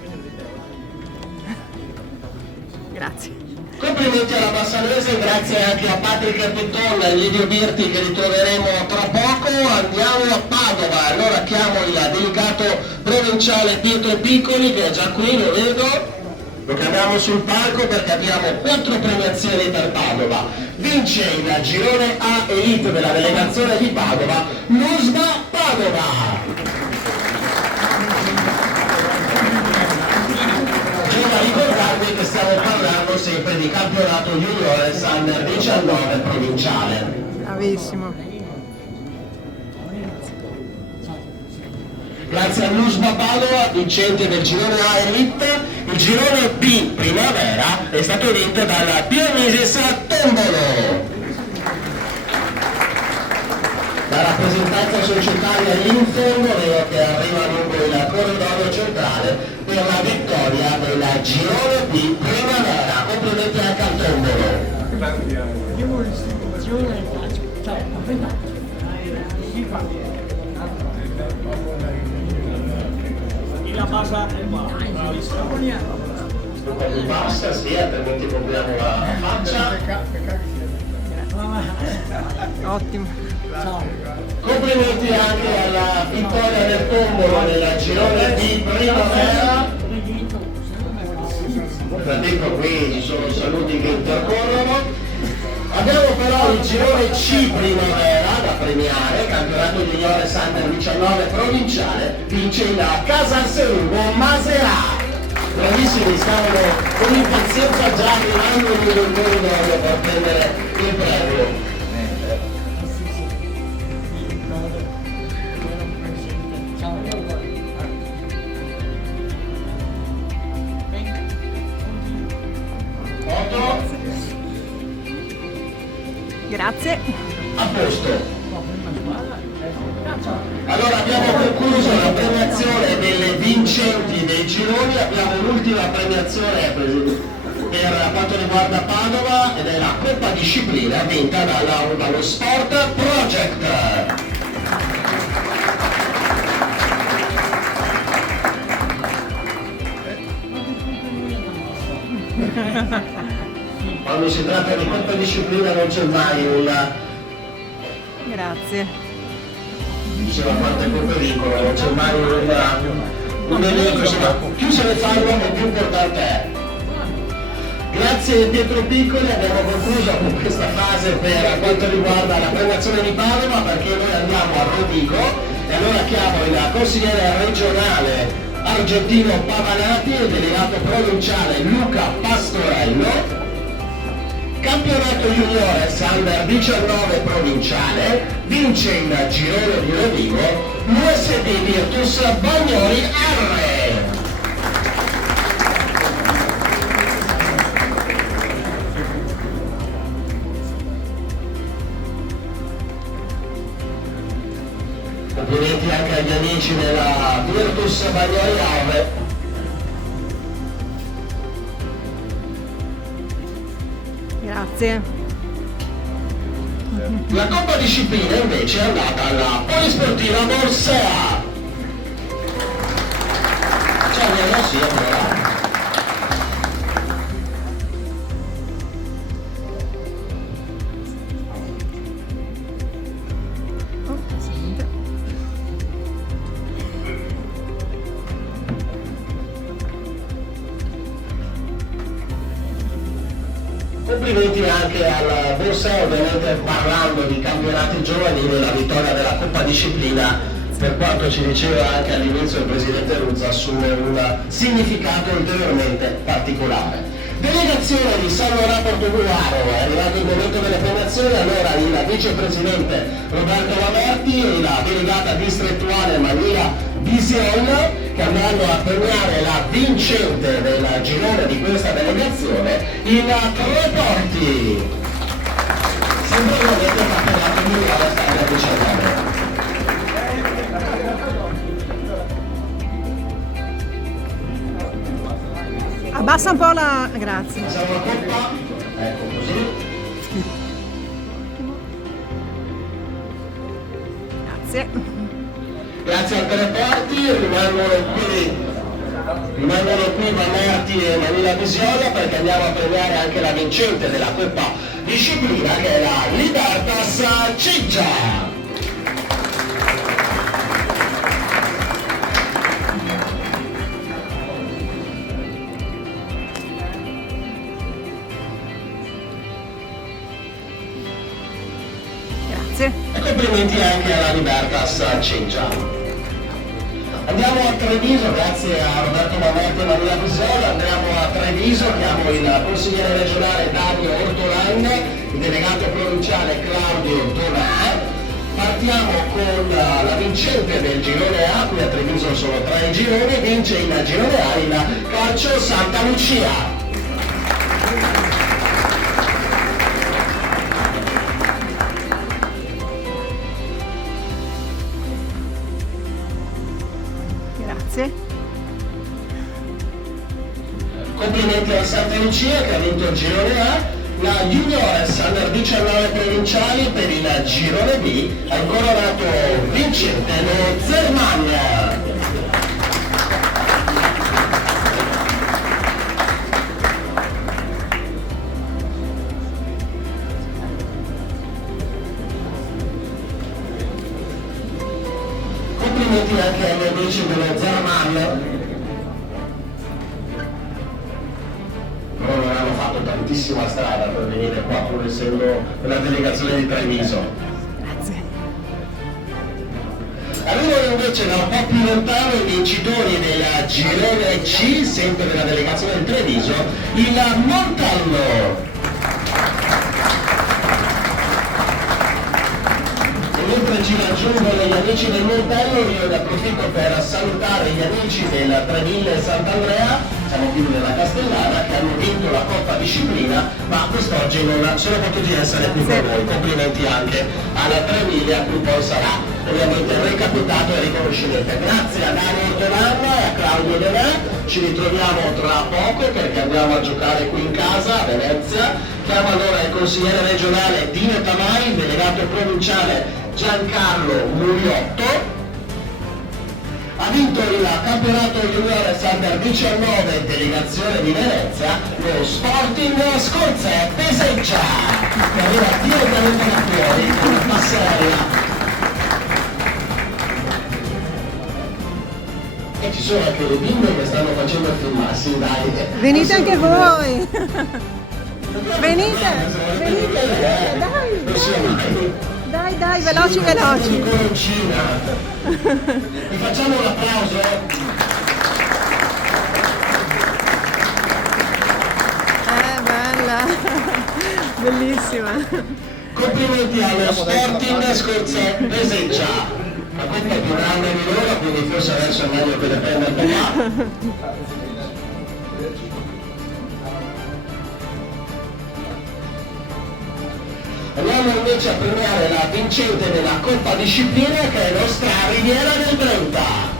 Grazie. Complimenti alla Bassanese, grazie anche a Patrick Pitton e Livio Birti che ritroveremo tra poco. Andiamo a Padova, allora chiamo il delegato provinciale Pietro Piccoli che è già qui, lo vedo. Lo chiamiamo sul palco perché abbiamo 4 premiazioni per Padova. Vince il girone A Elite della delegazione di Padova, l'USBA Padova. Devo ricordarvi che stiamo parlando sempre di campionato juniores under 19 provinciale. Bravissimo. Grazie all'USBA Padova, vincente del girone A Elite. Il girone B Primavera è stato vinto dalla Dionisis Tombolo. La rappresentanza societaria in fondo, vedo che arriva lungo il corridoio centrale per la vittoria del girone B Primavera. Complimenti anche al Tombolo. La bassa è Un po' più bassa, sì, altrimenti copriamo la faccia. Ottimo. Complimenti anche alla vittoria del Tombolo nella girone di Primavera. Dico qui ci sono saluti che intercorrono. Abbiamo però il girone C Primavera da premiare, campionato juniores under 19 provinciale, vince il Casalserugo Maserà. Bravissimi, stavano con impazienza già arrivando in un corridoio per prendere il premio. Grazie. A posto. Allora abbiamo concluso la premiazione delle vincenti dei gironi, abbiamo l'ultima premiazione per quanto riguarda Padova ed è la Coppa Disciplina vinta dallo Sport Project. Quando si tratta di Coppa Disciplina non c'è mai Grazie. diceva quante coppe vincono, non c'è mai un nemico, insomma, più se ne fanno e più importante è. Grazie Pietro Piccoli, abbiamo concluso con questa fase per quanto riguarda la premiazione di Padova, perché noi andiamo a Rovigo e allora chiamo il consigliere regionale argentino Pavanati e il delegato provinciale Luca Pastorello. Campionato juniores under 19 provinciale, vince il girone di Rovigo l'USD Virtus Bagnoli R. Complimenti anche agli amici della Virtus Bagnoli R. Grazie. La Coppa Disciplina invece è andata alla Polisportiva Borsea. Ciao Nero, sì, allora. Complimenti anche al Borsea, ovviamente parlando di campionati giovanili, la vittoria della Coppa Disciplina, per quanto ci diceva anche all'inizio il Presidente Ruzza, assume un significato ulteriormente particolare. Delegazione di San Lorenzo Portogruaro, è arrivato il momento delle premiazioni, allora il vicepresidente Roberto Lamerti e la delegata distrettuale Maria Vision, che andranno a premiare la vincente del girone di questa delegazione in 3 porti. Sempre ovviamente campionato juniores under 19. Abbassa un po' la... Grazie. Siamo una coppa, ecco così. Grazie. Grazie al Teleporti, rimangono qui Mamerti e Manila Visiola, perché andiamo a premiare anche la vincente della Coppa Disciplina, che è la Libertas Ciccia. Grazie. E complimenti anche alla Libertas Ciccia. Andiamo a Treviso, grazie a Roberto Mamerti e Maria Visola, andiamo a Treviso, chiamo il consigliere regionale Dario Ortolan, il delegato provinciale Claudio Donà. Partiamo con la vincente del girone A, qui a Treviso sono 3 gironi, vince il girone A il Calcio Santa Lucia. Grazie. Complimenti a Santa Lucia che ha vinto il girone A, la Juniores under 19 provinciali per il girone B, ancora dato vincente lo Zermania. Complimenti anche agli amici dello Zermania. Però non hanno fatto tantissima strada per venire qua, pur essendo una delegazione di Treviso. Grazie. Arrivano invece da un po' più lontano i vincitori del girone C, sempre della delegazione di Treviso, il Montallo. E mentre ci raggiungono gli amici del Montallo, io ne approfitto per salutare gli amici del Treville Sant'Andrea, siamo qui nella Castellana, che hanno vinto la Coppa Disciplina ma quest'oggi non sono potuti essere qui con voi. Complimenti anche alla 3000 a cui poi sarà ovviamente recapitato e riconoscimento. Grazie a Dario Ortolan e a Claudio Denè, ci ritroviamo tra poco perché andiamo a giocare qui in casa a Venezia. Chiamo allora il consigliere regionale Dino Tamari, il delegato provinciale Giancarlo Muriotto. Ha vinto il campionato junior Under 19 delegazione di Venezia lo Sporting Scorzè Peseggia, che arriva direttamente da fuori con una passerella. E ci sono anche le bimbe che stanno facendo filmarsi, dai. Venite anche voi. Venite, dai. Non sia mai. Dai, veloci. Coroncina. Vi facciamo un applauso? Bella, bellissima. Complimenti allo Sporting Scorzè Peseggia. Ma questa è più grande di loro, quindi forse adesso è meglio che le prenda il papà. Andiamo invece a premiare la vincente della Coppa Disciplina, che è nostra Riviera del Brenta.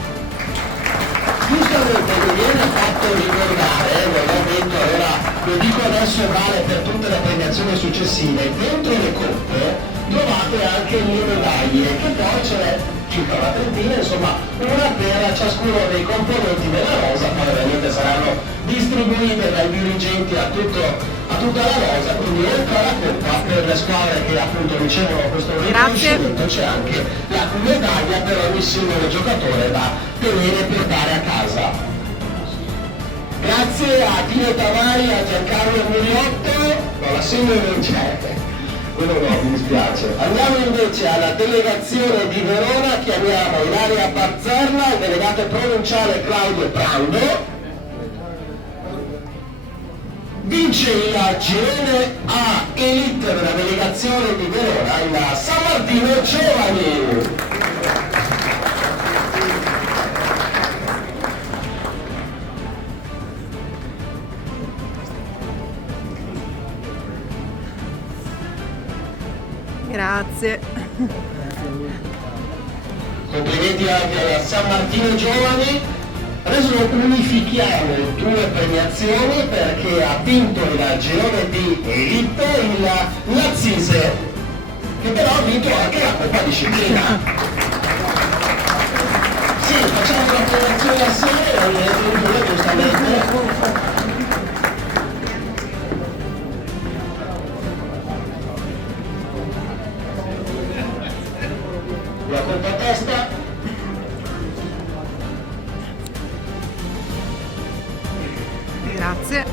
Giustamente mi viene fatto ricordare, ve l'ho detto, allora lo dico adesso e vale per tutte le premiazioni successive, dentro le coppe trovate anche le medaglie, che poi ce n'è circa una trentina, insomma una per ciascuno dei componenti della rosa, poi ovviamente saranno distribuite dai dirigenti a tutta la rosa, quindi oltre alla coppa per le squadre che appunto ricevono questo riconoscimento c'è anche la medaglia per ogni singolo giocatore da tenere e portare a casa. Grazie a Dino Tamari, a Giancarlo Muriotto, no, la segno non c'è, quello no, mi dispiace. Andiamo invece alla delegazione di Verona, chiamiamo Ilaria Bazzerla, il delegato provinciale Claudio Prando. Vince il girone A Elite della delegazione di Verona, il San Martino Giovani. Grazie. Complimenti anche al San Martino Giovani. Adesso unifichiamo due premiazioni perché ha vinto il girone di Elite il Lazzise, che però ha vinto anche la Coppa Disciplina. Sì, facciamo una premiazione assieme, giustamente. La colpa a testa. Grazie.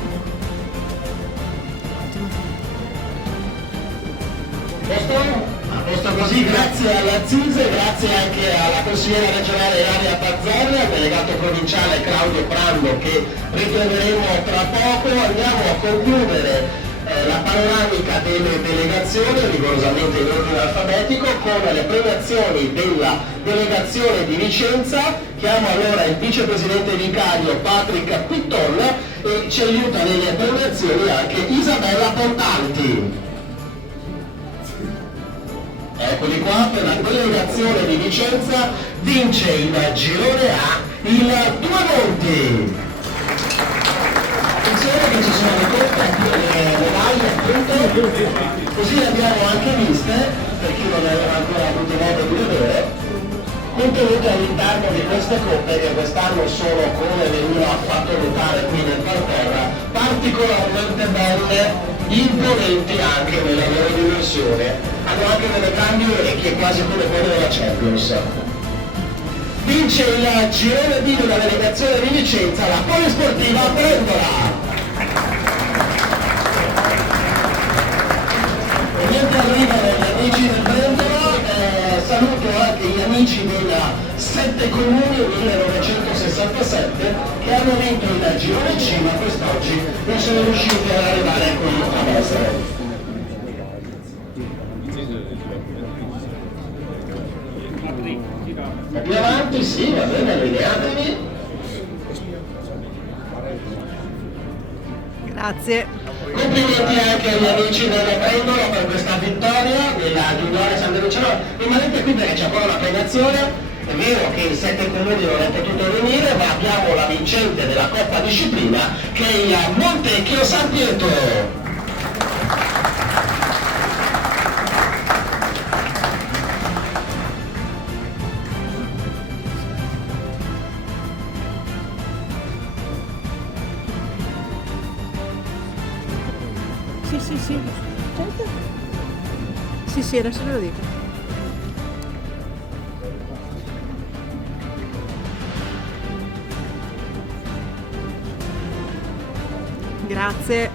A posto così, grazie alla ZISE, grazie anche alla consigliera regionale Ilaria Bazzerla, al delegato provinciale Claudio Prando che ritroveremo tra poco. Andiamo a concludere la panoramica delle delegazioni rigorosamente in ordine alfabetico con le premiazioni della delegazione di Vicenza. Chiamo allora il vicepresidente vicario Patrick Quitton e ci aiuta nelle premiazioni anche Isabella Pontanti. Eccoli qua, per la delegazione di Vicenza vince il girone A il Due Monti. Attenzione che ci sono le coppe, le medaglie appunto, così le abbiamo anche viste, per chi non ne aveva ancora avuto modo di vedere, contenute all'interno di queste coppe che quest'anno sono, come veniva fatto notare qui nel parterre, particolarmente belle, imponenti anche nella loro dimensione. Hanno anche delle grandi orecchie quasi come quelle della Champions. Vince il girone B della delegazione di Vicenza la polisportiva Brendola. E mentre arrivano gli amici del Brendola, saluto anche gli amici della 7 Comuni 1967 che hanno vinto il girone C, ma quest'oggi non sono riusciti ad arrivare qui a essere. Più avanti, sì, va bene, allineatevi. Grazie. Complimenti anche agli amici del Pendolo per questa vittoria della Giuliana San Luciano. Rimanete qui perché c'è ancora una premiazione. È vero che i 7 comuni non è potuto venire, ma abbiamo la vincente della Coppa Disciplina che è il Montecchio San Pietro. Sì. Certo. Sì, adesso ve lo dico. Grazie.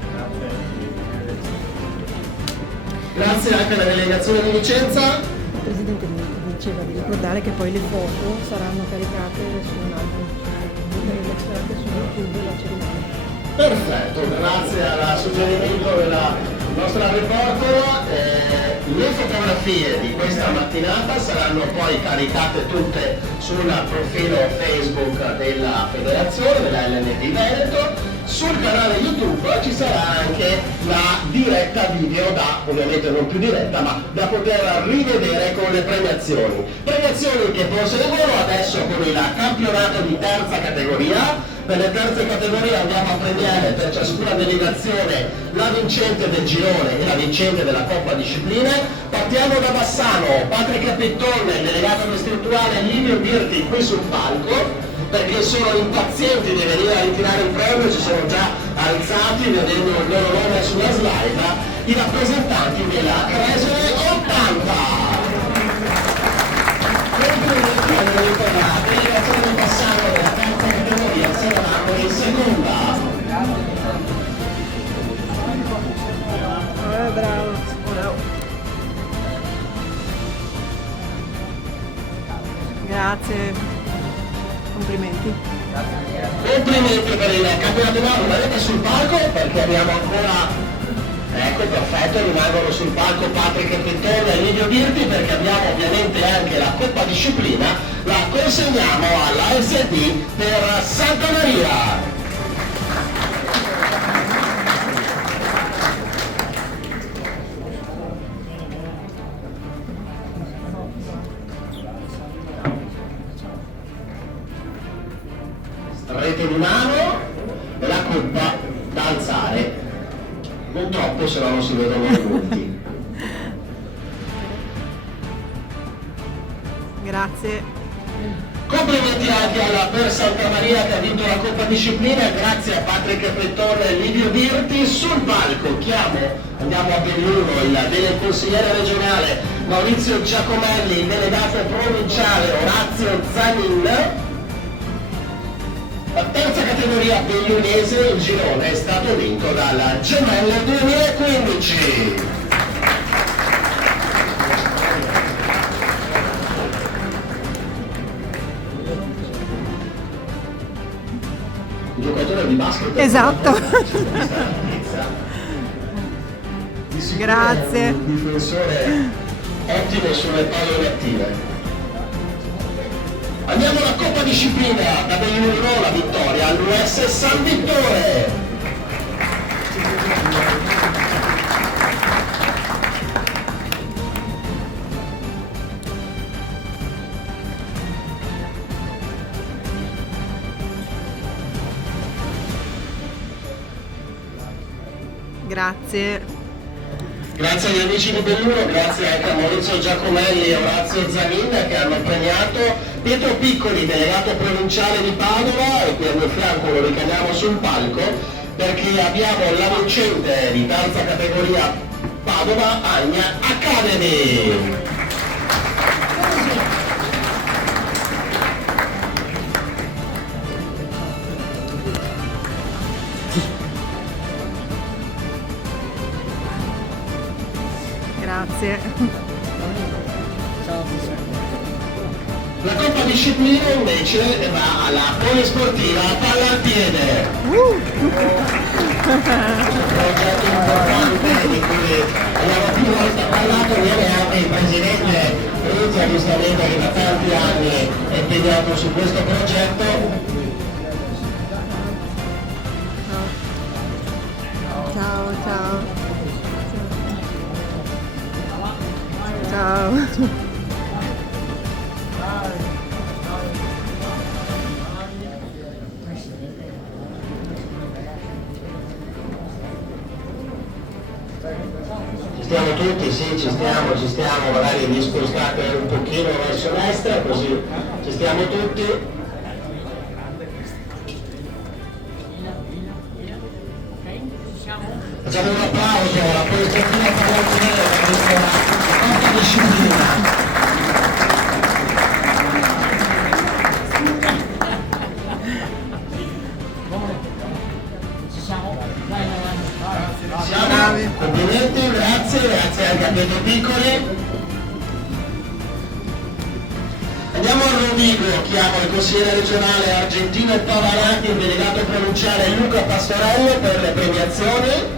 Grazie anche alla delegazione di Vicenza. Il Presidente mi diceva di ricordare che poi le foto saranno caricate su un album, su YouTube la cerimonia. Perfetto, grazie al suggerimento della nostra reporter. Le fotografie di questa mattinata saranno poi caricate tutte sul profilo Facebook della federazione, della LND Veneto. Sul canale YouTube ci sarà anche la diretta video ovviamente non più diretta, ma da poter rivedere con le premiazioni. Premiazioni che proseguono adesso con il campionato di terza categoria. Per le terze categorie andiamo a premiare per ciascuna delegazione la vincente del girone e la vincente della Coppa Discipline. Partiamo da Bassano, Patrick Pittone, il delegato strutturale Livio Birti qui sul palco, perché sono impazienti di venire a ritirare il premio, ci sono già alzati vedendo il loro nome sulla slide, i rappresentanti della Cresole 80. La delegazione di Bassano della terza categoria se ne vanno in seconda. Bravo. Grazie. Complimenti. Complimenti per il campionato nuovo, vedete sul palco perché abbiamo ancora, ecco perfetto, rimangono sul palco Patrick Pittone e Livio Birti perché abbiamo ovviamente anche la Coppa Disciplina, la consegniamo alla SD per Santa Maria. Strette di mano e la coppa da alzare, non troppo se no non si vedono i volti. Grazie. Complimenti anche alla per Santa Maria che ha vinto la Coppa Disciplina, grazie a Patrick Pettone e Livio Birti. Sul palco andiamo a Belluno, il consigliere regionale Maurizio Giacomelli, il delegato provinciale Orazio Zanin. La terza categoria bellunese, il girone è stato vinto dalla Gemelle 2015. Un giocatore di basket. Esatto. Grazie. Un difensore ottimo sulle palle attive. Andiamo alla Coppa Disciplina, da Belluno la vittoria all'US San Vittore. Grazie. Grazie agli amici di Belluno, grazie anche a Maurizio Giacomelli e Orazio Zanin che hanno premiato Pietro Piccoli, delegato provinciale di Padova, e qui al mio fianco lo richiamiamo sul palco perché abbiamo la vincente di terza categoria Padova, Agna Academy. Grazie. La Coppa Disciplina invece va alla polisportiva Palla al Piede. Un progetto importante di cui abbiamo più volte parlato, viene anche il presidente Rizia, giustamente che da tanti anni è impegnato su questo progetto. Ciao, ciao. Ciao. Ciao. Ci stiamo tutti, sì, ci stiamo, magari vi spostate un pochino verso destra, così ci stiamo tutti. Facciamo un applauso alla Polizia Parrocchiale per questa alta disciplina. Complimenti, grazie anche a Pietro Piccoli. Andiamo a Rovigo, chiamo il consigliere regionale Argentino Pavanati, il delegato provinciale Luca Pastorello per le premiazioni.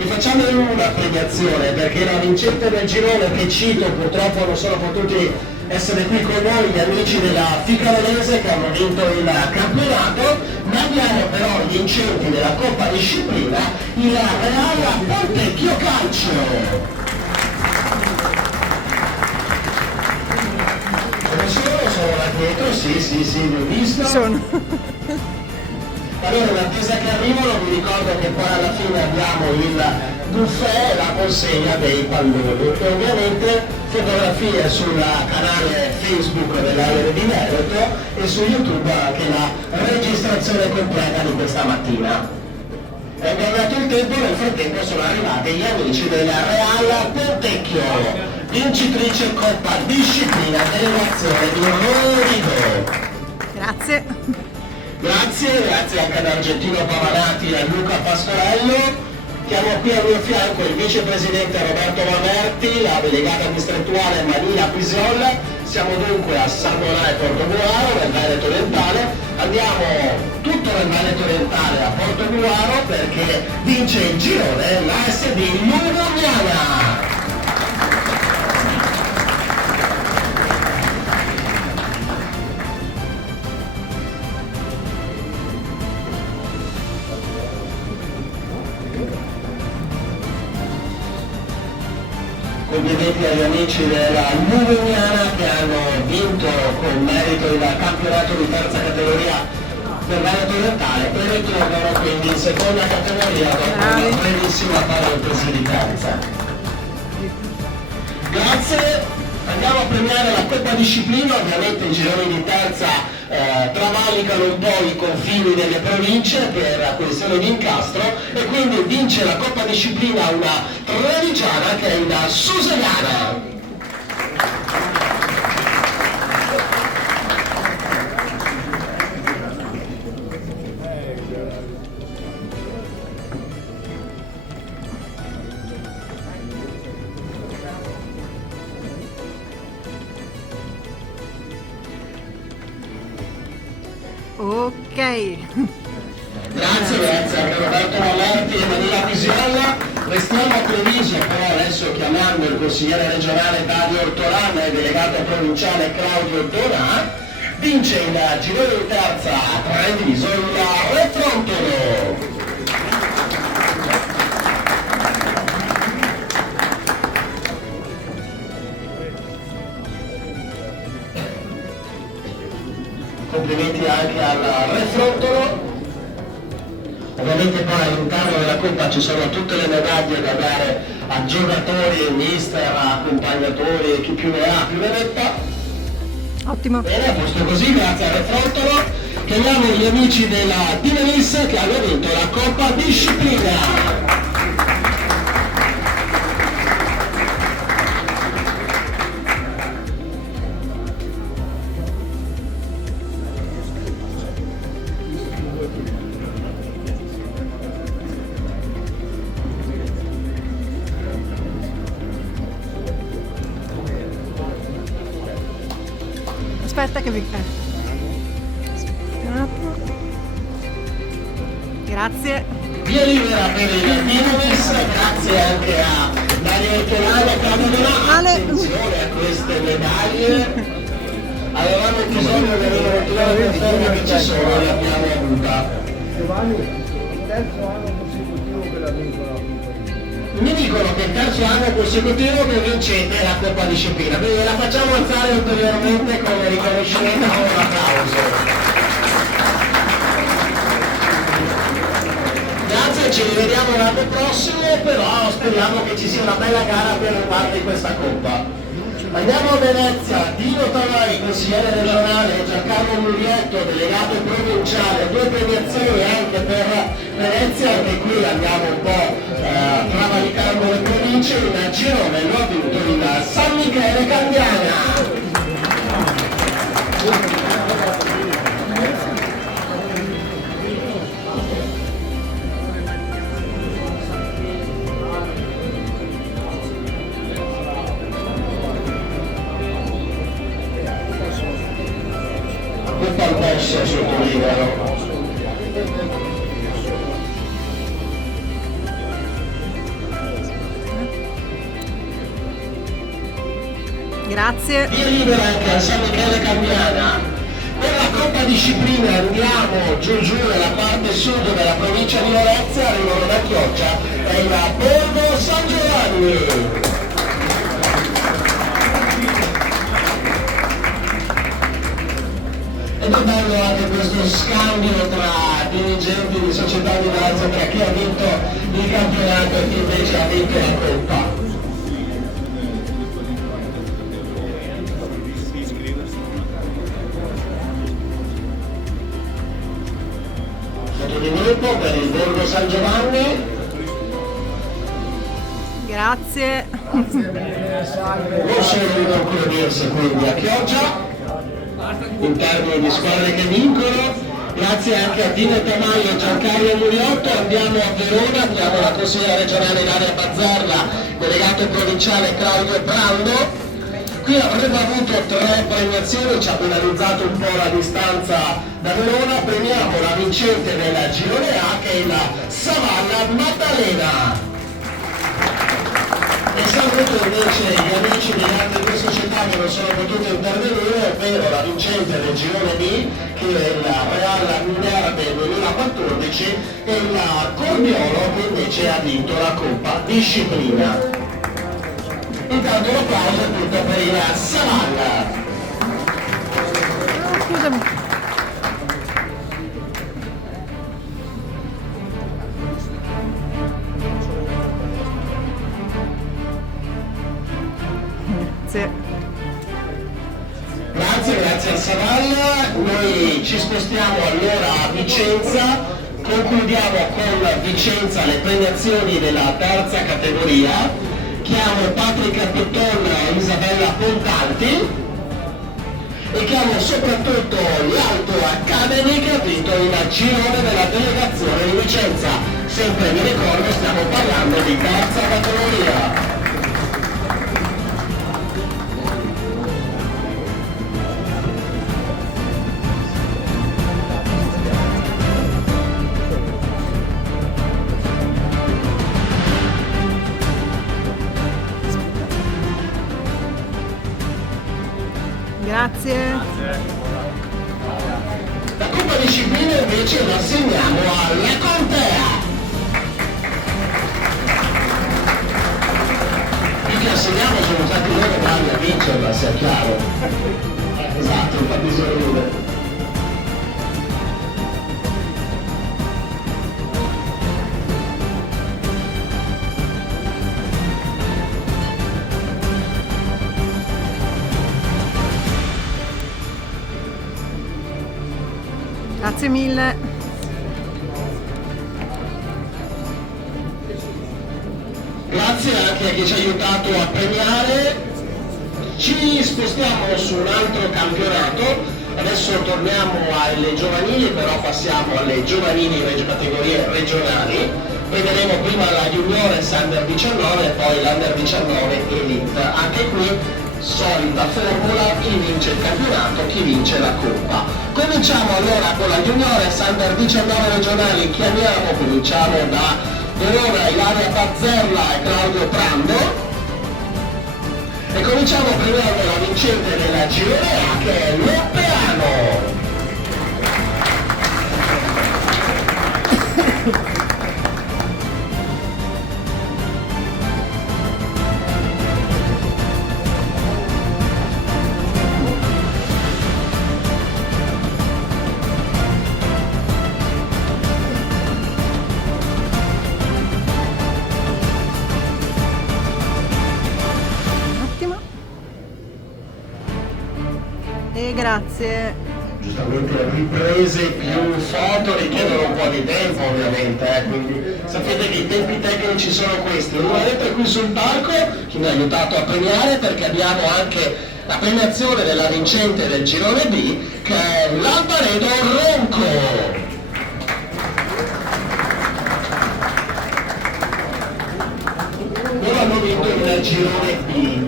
E facciamo una premiazione perché la vincente del girone, che cito, purtroppo non sono potuti essere qui con noi gli amici della Ficarolese che hanno vinto il campionato, ma abbiamo però i vincenti della Coppa Disciplina, il Real Pontecchio Calcio. Come sono là dietro? Sì, vi ho visto. Allora, in attesa che arrivano, vi ricordo che poi alla fine abbiamo il buffet e la consegna dei palloni e ovviamente fotografie sul canale Facebook dell'Aere di Veneto e su YouTube anche la registrazione completa di questa mattina. È guardato il tempo, nel frattempo sono arrivati gli amici del Real Pontecchio, vincitrice Coppa Disciplina delegazione di Rovigo. Grazie. Grazie anche ad Argentino Pavanati e a Luca Pastorello. Chiamo qui al mio fianco il vicepresidente Roberto Mamerti, la delegata distrettuale Manila Pisiolla. Siamo dunque a San Donà e Portobuaro, nel Veneto Orientale. Andiamo tutto nel Veneto Orientale a Portobuaro perché vince il girone l'ASD Lugognana. Complimenti agli amici della Lugognana che hanno vinto con merito il campionato di terza categoria del Veneto Orientale e ritornano quindi in seconda categoria dopo una brevissima parentesi di terza. Grazie. Andiamo a premiare la Coppa Disciplina, ovviamente i gironi di terza travalicano un po' i confini delle province per questione di incastro e quindi vince la Coppa Disciplina una trevigiana che è una Susegana. Ok. Grazie a Roberto Mamerti e Manila Pisiolla. Restiamo a Treviso, però adesso chiamando il consigliere regionale Dario Ortolana e delegato provinciale Claudio Donà, vince il girone di terza a Treviso il Refrontolo. Complimenti anche al Refrontolo. Ovviamente poi all'interno della Coppa ci sono tutte le medaglie da dare a giocatori, mister, accompagnatori e chi più ne ha più ne metta. Ottimo. Bene, a posto così, grazie al Refrontolo. Chiamiamo gli amici della Dinelis che hanno vinto la Coppa Disciplina. Aspetta che vi... Un attimo. Grazie. Via libera per il Dinelis, grazie anche a Dario Ortolano che hanno donato attenzione a queste medaglie. Avevamo bisogno di avere di quelle che ci sono, le abbiamo avuta. Giovanni, terzo anno consecutivo Mi dicono che è il terzo anno consecutivo che vincete la Coppa Disciplina, quindi la facciamo alzare ulteriormente come riconoscimento con un applauso. Grazie, ci rivediamo l'anno prossimo, però speriamo che ci sia una bella gara per riguardo questa Coppa. Andiamo a Venezia, Dino Tamai, consigliere regionale, Giancarlo Murietto, delegato provinciale, 2 premiazioni anche per Venezia, anche qui andiamo un po' travalicando le province, il girone lo ha vinto il San Michele Candiana. Questo è il boss sottolineo. Grazie. Via libera anche a San Michele Cambiana. Per la Coppa Disciplina andiamo giù nella parte sud della provincia di Venezia, arrivano da Chioggia, è il Borgo San Giovanni. Ed è bello anche questo scambio tra dirigenti di società diverse tra chi ha vinto il campionato e chi invece ha vinto la Coppa. Foto di gruppo per il Borgo San Giovanni. Grazie. Non sono venuto a concludersi quindi a Chioggia in termini di squadre che vincono. Grazie anche a Dino Tamaio e Giancarlo Muriotto. Andiamo a Verona, abbiamo la consigliera regionale Ilaria Pazzerla, delegato provinciale Claudio Brando. Qui avremmo avuto 3 premiazioni, ci ha penalizzato un po' la distanza da Verona. Premiamo la vincente del girone A che è la Savalla Maddalena. E saluto invece gli amici delle altre 2 società che non sono potute intervenire, ovvero la vincente del girone B, che è il Real Minerve 2014, e il Cordiolo che invece ha vinto la Coppa Disciplina. Intanto l'applauso è tutto per il Savalla. Scusami. Grazie a Savalla. Noi ci spostiamo allora a Vicenza, concludiamo con Vicenza le premiazioni della terza categoria. Chiamo Patrick Pitton e Isabella Pontanti e chiamo soprattutto l'Alto Academy che ha vinto il girone della delegazione di Vicenza. Sempre vi ricordo, stiamo parlando di terza categoria. Grazie. La Coppa Disciplina invece la assegniamo alla Contea. Più che assegniamo sono stati loro bravi a vincerla, sia chiaro. Esatto, infatti sorride. Grazie mille. Grazie anche a chi ci ha aiutato a premiare. Ci spostiamo su un altro campionato. Adesso torniamo alle giovanili, però passiamo alle giovanili categorie regionali. Prenderemo prima la Juniores Under 19 e poi l'Under 19 Elite. Anche qui solita formula, chi vince il campionato, chi vince la Coppa. Cominciamo allora con la Juniores Under 19 regionali, cominciamo da Verona, Ilaria Pazzerla e Claudio Brando. E cominciamo premiando la vincente della girone A che è Loppeano. E grazie. Giustamente riprese più foto richiedono un po' di tempo ovviamente, quindi sapete che i tempi tecnici sono questi. Un momento qui sul palco che mi ha aiutato a premiare, perché abbiamo anche la premiazione della vincente del girone B, che è l'Albaredo Ronco. Loro hanno vinto il girone B.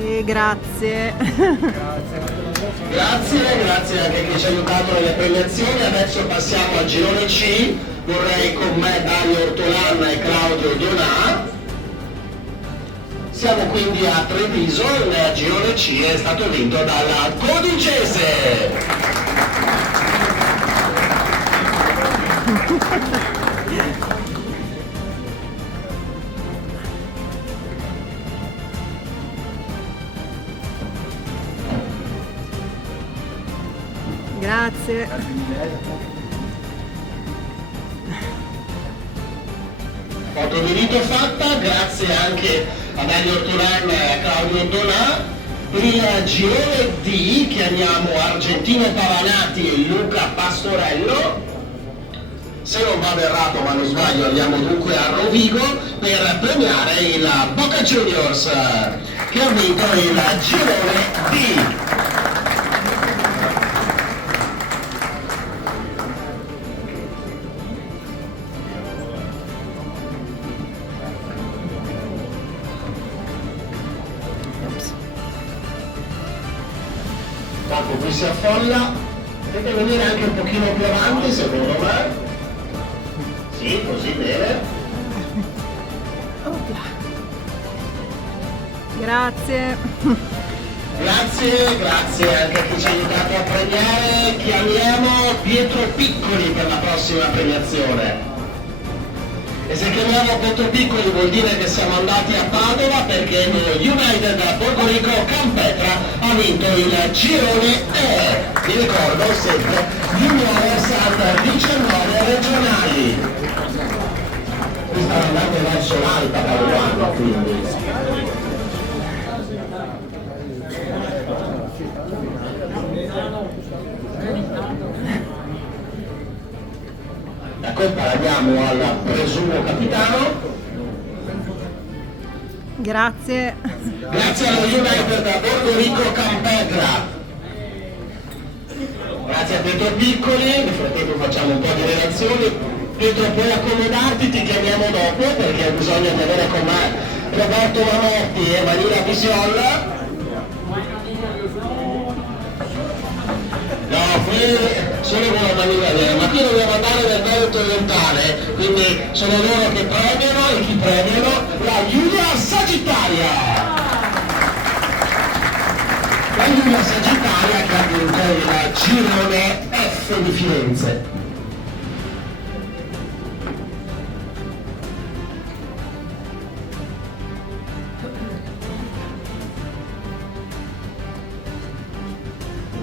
E grazie. Grazie anche a chi ci ha aiutato nelle premiazioni. Adesso passiamo al girone C. Vorrei con me Dario Ortolan e Claudio Donà. Siamo quindi a Treviso, il girone C è stato vinto dalla Codicese. Grazie. Foto di rito fatta, grazie anche a Dario Ortolan e a Claudio Donà. Il girone D chiamiamo Argentino Pavanati e Luca Pastorello. Se non vado errato ma non sbaglio, andiamo dunque a Rovigo per premiare il Boca Juniors che ha vinto il girone D. Dopo qui si affolla, potete venire anche un pochino più avanti secondo me. Sì, così bene. Grazie. Grazie anche a chi ci ha aiutato a premiare. Chiamiamo Pietro Piccoli per la prossima premiazione. E se chiamiamo Pietro Piccoli vuol dire che siamo andati a Padova, perché lo United Borgorico Campetra ha vinto il girone E. Vi ricordo sempre Juniores Under 19 regionali. Qui stanno andando verso l'alta Paduano, quindi. La colpa la diamo al presumo capitano. Grazie. Grazie allo United da Borgorico Campetra. Grazie a Pietro Piccoli, nel frattempo facciamo un po' di relazioni. Pietro, puoi accomodarti, ti chiamiamo dopo perché ho bisogno di avere con me Roberto Manotti e Vanilla Visiolla. No, qui solo con la manina vera, ma qui dobbiamo andare nel merito orientale, quindi sono loro che premiano e chi premiano? La Giulia Sagittaria! La Giulia Sagittaria che ha vinto il girone F di Firenze.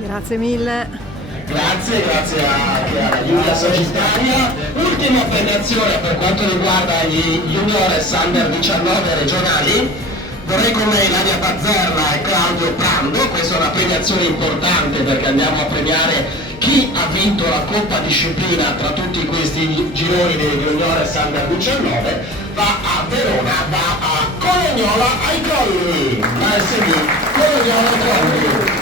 Grazie mille. Grazie anche alla Giulia Sagittaria. Ultima premiazione per quanto riguarda gli Juniores Under 19 regionali. Vorrei con me Ilaria Pazzerla e Claudio Prando. Questa è una premiazione importante perché andiamo a premiare chi ha vinto la Coppa Disciplina tra tutti questi gironi dei Juniores Under 19. Va a Verona, va a Colognola ai Colli. La SD Colognola ai Colli.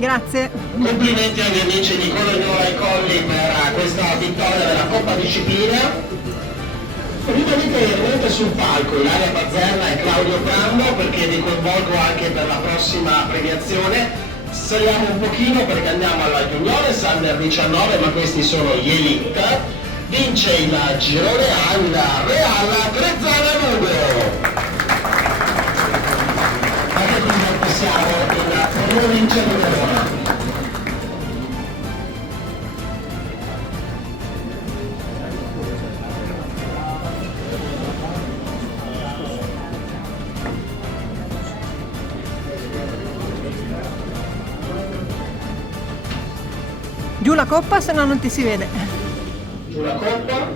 Grazie. Complimenti agli amici di Colognola ai Colli per questa vittoria della Coppa Disciplina. Venite sul palco Ilaria Pazzerla e Claudio Prando perché li coinvolgo anche per la prossima premiazione. Saliamo un pochino perché andiamo alla Juniores Under 19, ma questi sono gli Elite. Vince il girone A il Real Trezzana Lugo. Anche qui passiamo il provincia di Verona. Giù la coppa, se no non ti si vede. Giù la coppa.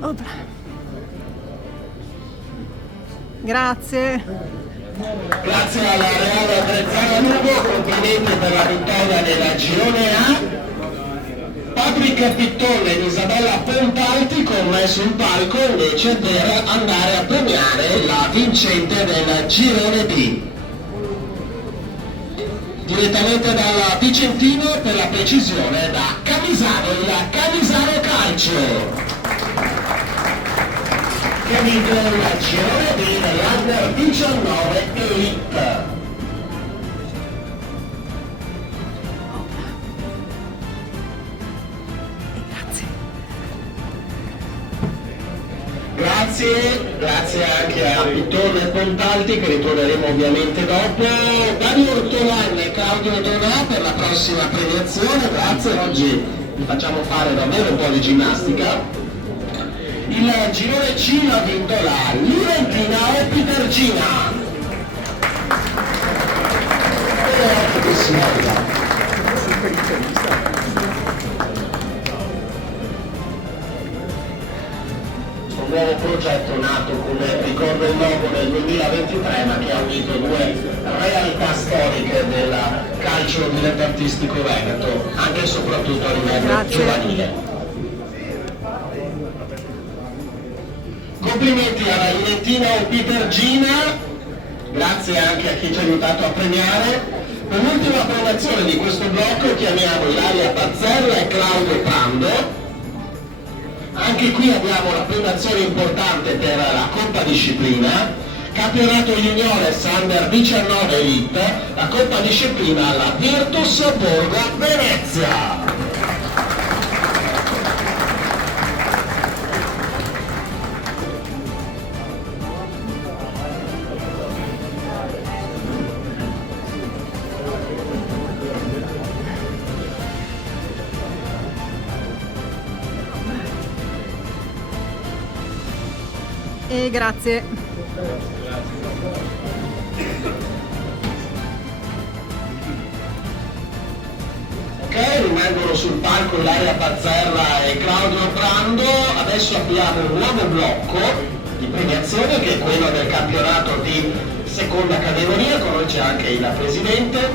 Opla. Grazie. Grazie alla Reale Attrezzano Lugo, complimenti per la vittoria nella Girone A. Patrick Pittone ed Isabella Pontalti con me sul palco invece per andare a premiare la vincente del Girone B. Direttamente dal Vicentino, per la precisione da Camisano, il Camisano Calcio, che vince il Girone B dell'Under 19 Elite. Grazie anche a Pittone e Pontalti che ritroveremo ovviamente dopo. Dario Ortolan e Claudio Donà per la prossima premiazione, grazie, oggi vi facciamo fare davvero un po' di ginnastica. Il girone C l'ha vinto la Liventina o Pitergina. Nuovo progetto nato, come ricordo il logo, nel 2023, ma che ha unito due realtà storiche del calcio dilettantistico veneto, anche e soprattutto a livello giovanile. Complimenti alla Juventina o Pitergina, grazie anche a chi ci ha aiutato a premiare. Per l'ultima premiazione di questo blocco chiamiamo Ilaria Pazzerla e Claudio Prando. Anche qui abbiamo una premiazione importante per la Coppa Disciplina, campionato juniores Under 19 Elite, la Coppa Disciplina alla Virtus Borgo Venezia. E grazie. Ok, rimangono sul palco Ilaria Pazzerla e Claudio Brando. Adesso abbiamo un nuovo blocco di premiazione che è quello del campionato di seconda categoria, con noi c'è anche il presidente.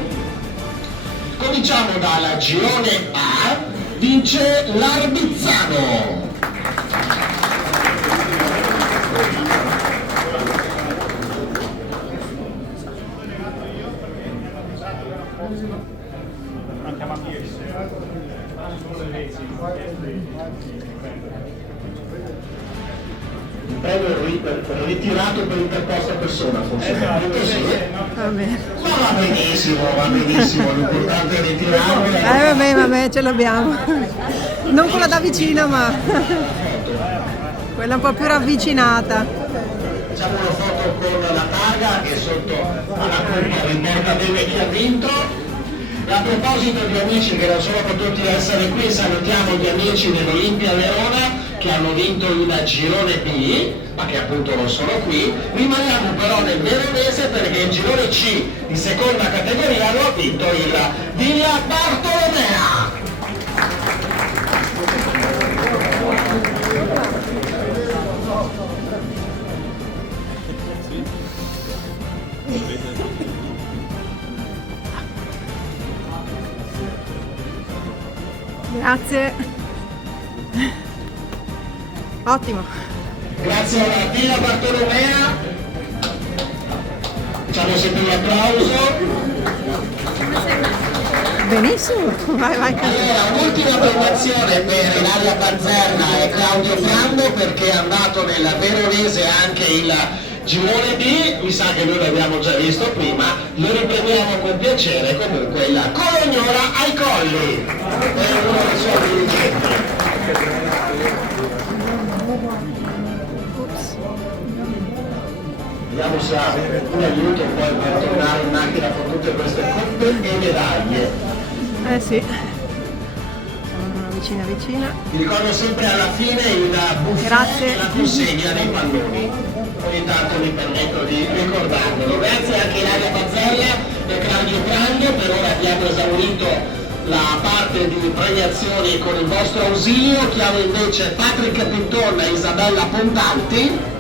Cominciamo dalla girone A, vince l'Arbizzano. Premio ritirato per interposta persona, forse. Così. Va benissimo, l'importante è ritirarlo. Vabbè, ce l'abbiamo. Non quella da vicino, ma quella un po' più ravvicinata. Facciamo una foto con la targa che sotto alla coppa riporta bene chi ha vinto. E a proposito di amici che non sono potuti essere qui, salutiamo gli amici dell'Olimpia Verona che hanno vinto il girone B, ma che appunto non sono qui. Rimaniamo però nel veronese perché il girone C di seconda categoria lo ha vinto il Villa Bartolomea. Grazie. Ottimo. Grazie alla Villa Bartolomea. Facciamo sempre un applauso. Benissimo, vai. Allora, un'ultima premiazione per Ilaria Pazzerla e Claudio Brando perché è andato nella veronese anche il girone B, mi sa che noi l'abbiamo già visto prima, lo ripremiamo con piacere, comunque la Colognola ai colli, è uno dei suoi dirigenti. vediamo se ha un aiuto poi per tornare in macchina con tutte queste coppe e medaglie. Eh sì, siamo una vicina vicina. Vi ricordo sempre alla fine il buffet Grazie. e la consegna dei palloni. Ogni tanto mi permetto di ricordarvelo. Grazie anche a Ilaria Bazzella e Claudio Prando, per ora abbiamo esaurito la parte di premiazioni con il vostro ausilio. Chiamo invece Patrick Pittonna e Isabella Pontanti,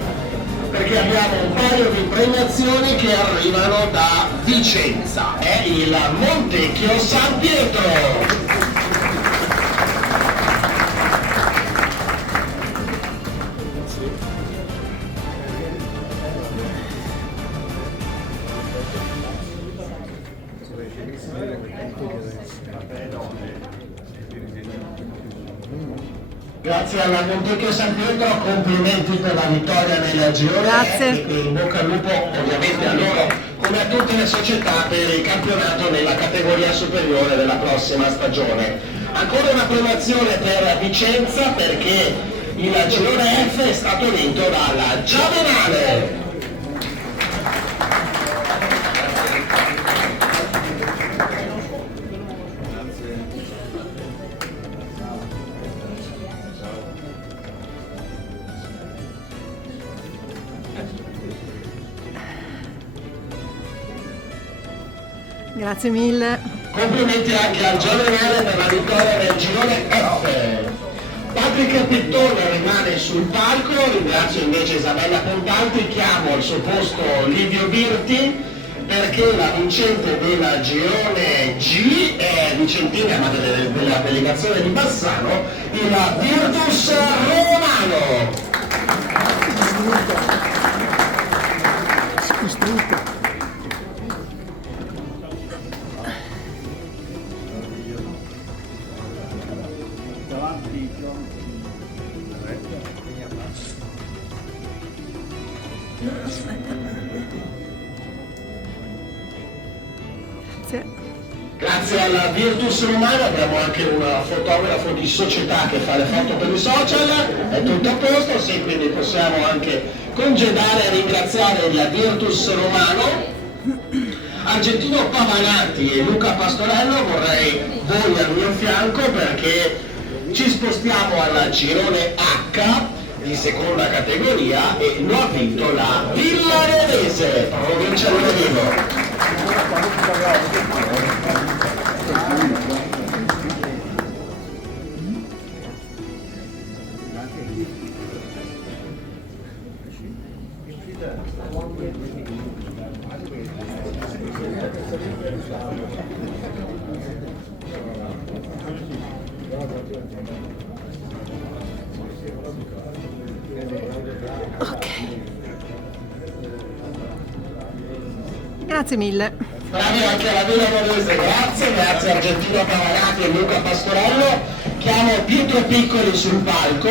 perché abbiamo un paio di premiazioni che arrivano da Vicenza, è il Montecchio San Pietro. Grazie alla Montecchio San Pietro, complimenti per la vittoria nel girone. Grazie. E in bocca al lupo ovviamente a loro, come a tutte le società, per il campionato nella categoria superiore della prossima stagione. Ancora una premiazione per Vicenza, perché il girone F è stato vinto dalla Giavenale. Grazie mille. Complimenti anche al Giavenale per la vittoria del girone F. Patrick Pittone rimane sul palco, ringrazio invece Isabella Pontanti, chiamo al suo posto Livio Virti, perché la vincente del girone G è vicentina, ma della delegazione di Bassano, il Virtus Romano. Grazie alla Virtus Romano abbiamo anche un fotografo di società che fa le foto per i social, è tutto a posto, sì, quindi possiamo anche congedare e ringraziare il Virtus Romano. Argentino Pavanati e Luca Pastorello, vorrei voi al mio fianco perché ci spostiamo al girone H di seconda categoria e lo ha vinto la Villarovese, provincia di Rovigo. Grazie mille. Bravi anche alla Villarovese, grazie Argentino Pavanati e Luca Pastorello. Chiamo Pietro Piccoli sul palco.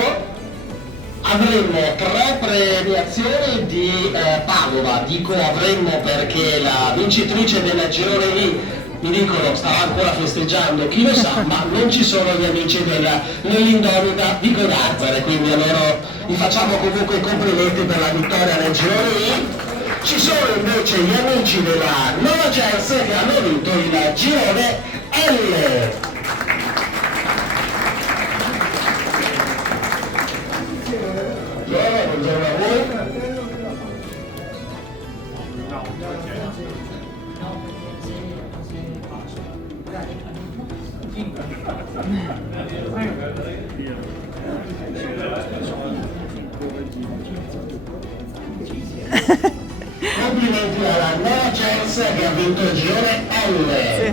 Avremmo 3 premiazioni di Padova, dico avremmo perché la vincitrice del girone lì, mi dicono, starà ancora festeggiando, chi lo sa, ma non ci sono gli amici nell'Indomita di Godazzare, quindi a loro gli facciamo comunque i complimenti per la vittoria nel girone lì. Ci sono invece gli amici della Nova Jersey che hanno vinto il girone L. Buongiorno a voi. Complimenti alla Nova Jersey che ha vinto il girone L. Sì.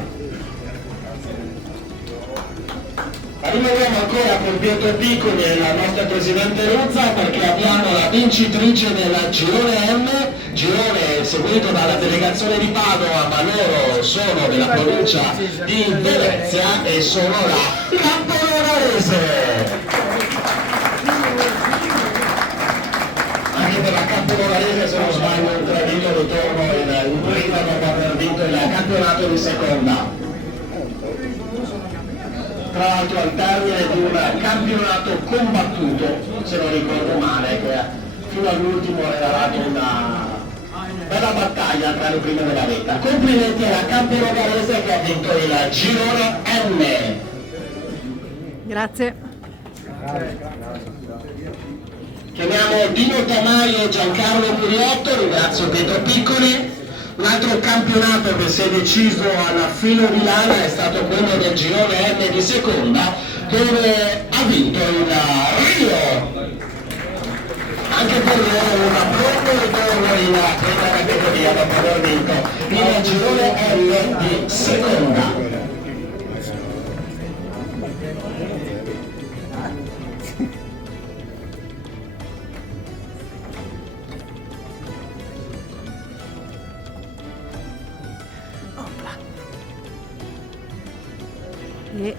Rimaniamo ancora con Pietro Piccoli e la nostra Presidente Ruzza perché abbiamo la vincitrice del girone M, girone seguito dalla delegazione di Padova, ma loro sono della provincia di Venezia e sono la Campolonarese. Anche per la Campolonarese, se non sbaglio, un tradito ritorno in prima dopo aver vinto il campionato di seconda. Tra l'altro al termine di un campionato combattuto, se non ricordo male, che fino all'ultimo ha regalato bella battaglia tra le prime della vetta. Complimenti alla campionovarese che ha vinto il girone M. Grazie. Chiamiamo Dino Tamaio e Giancarlo Curiotto, ringrazio Pietro Piccoli. Un altro campionato che si è deciso alla filo di lana è stato quello del girone M di seconda, dove ha vinto il Rio. Anche per loro un pronto ritorno in prima categoria dopo aver vinto il girone M di seconda.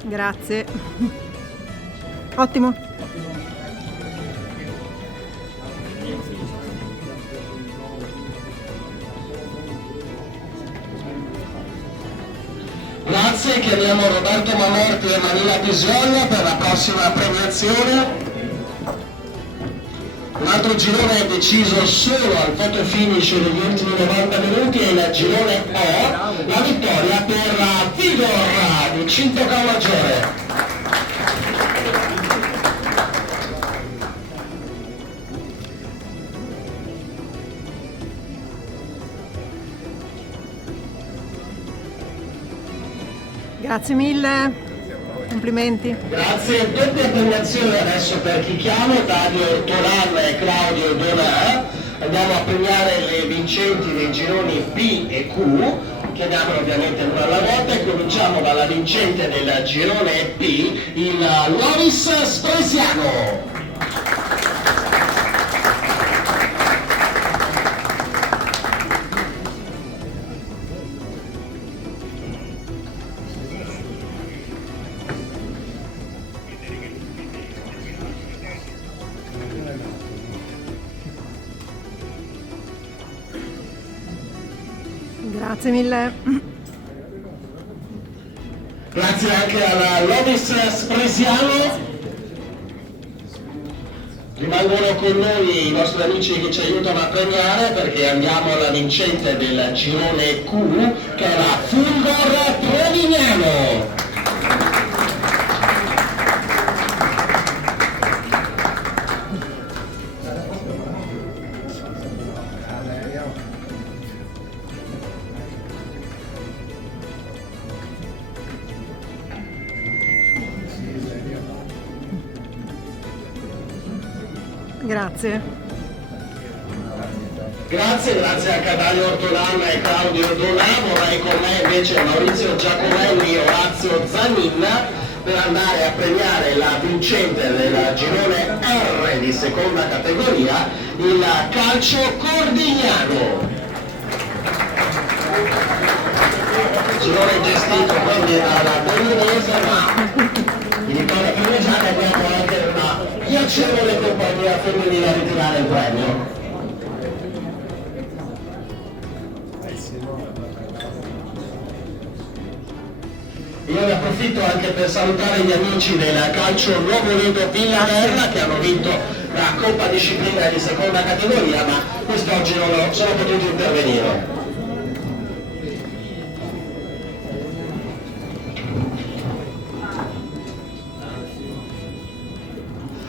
Grazie. Ottimo. Grazie, chiamiamo Roberto Mamorti e Manila Pisolla per la prossima premiazione. Un altro girone è deciso solo al photo finish degli ultimi 90 minuti e il girone O, la vittoria per Vigor di Cinto Camaggiore. Grazie mille, complimenti. Grazie, doppia premiazione adesso per chi chiamo, Dario Ortolan e Claudio Donà. Andiamo a premiare le vincenti dei gironi B e Q, chiamiamolo ovviamente una alla volta e cominciamo dalla vincente del girone B, il Loris Spresiano. Grazie mille. Grazie anche alla Lovis Spresiano. Rimangono con noi i nostri amici che ci aiutano a premiare perché andiamo alla vincente del girone Q che è la Fulgor Trevignano. Grazie. Grazie anche a Dario Ortolan e Claudio Donà. Vorrei con me invece Maurizio Giacomelli e Orazio Zanin per andare a premiare la vincente del girone R di seconda categoria, il calcio cordigliano. Girone gestito quindi dalla Bolognese, ma in Italia Pianesana abbiamo anche una piacevole compagnia femminile a ritirare il premio. Io ne approfitto anche per salutare gli amici del calcio Nuovo Lido Villanerla che hanno vinto la Coppa Disciplina di seconda categoria, ma quest'oggi non sono potuti intervenire.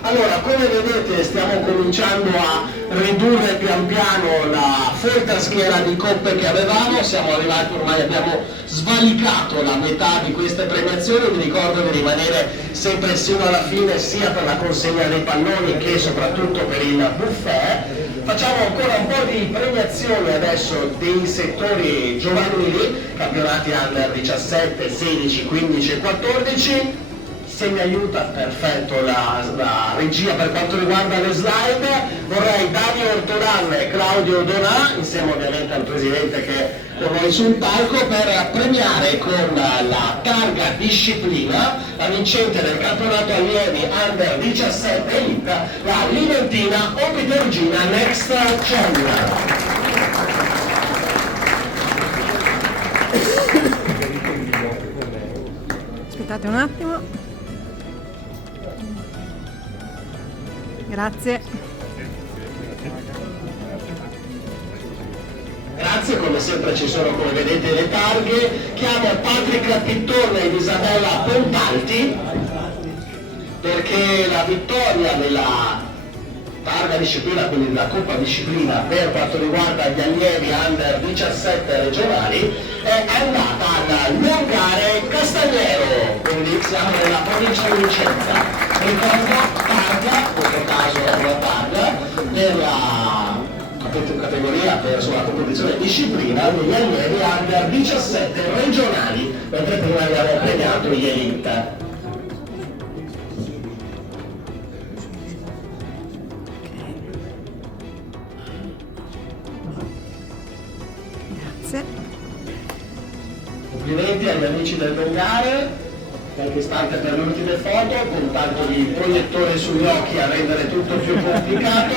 Allora, come vedete stiamo cominciando a ridurre pian piano la folta schiera di coppe che avevamo, siamo arrivati ormai, abbiamo svalicato la metà di queste premiazioni, vi ricordo di rimanere sempre sino alla fine sia per la consegna dei palloni che soprattutto per il buffet. Facciamo ancora un po' di premiazioni adesso dei settori giovanili, campionati under 17, 16, 15 e 14. Se mi aiuta, perfetto, la regia per quanto riguarda le slide, vorrei Dario Ortolan e Claudio Donà, insieme ovviamente al presidente che è con noi sul palco, per premiare con la targa disciplina la vincente del campionato allievi under 17 Elite, la Liventina Opitergina Next Gen. Aspettate un attimo. Grazie. grazie, come sempre ci sono, come vedete, le targhe. Chiamo Patrick Pittorna ed Isabella Pontalti perché la vittoria della targa disciplina, quindi della Coppa Disciplina per quanto riguarda gli allievi under 17 regionali, è andata al Lungare Castagnero, quindi siamo nella provincia di Vicenza. Ricordo targa, in questo caso è una targa per la categoria per la competizione disciplina degli allievi under 17 regionali, mentre prima abbiamo premiato gli elite. Complimenti agli amici del Lungare, qualche istante per le ultime foto, con tanto di proiettore sugli occhi a rendere tutto più complicato.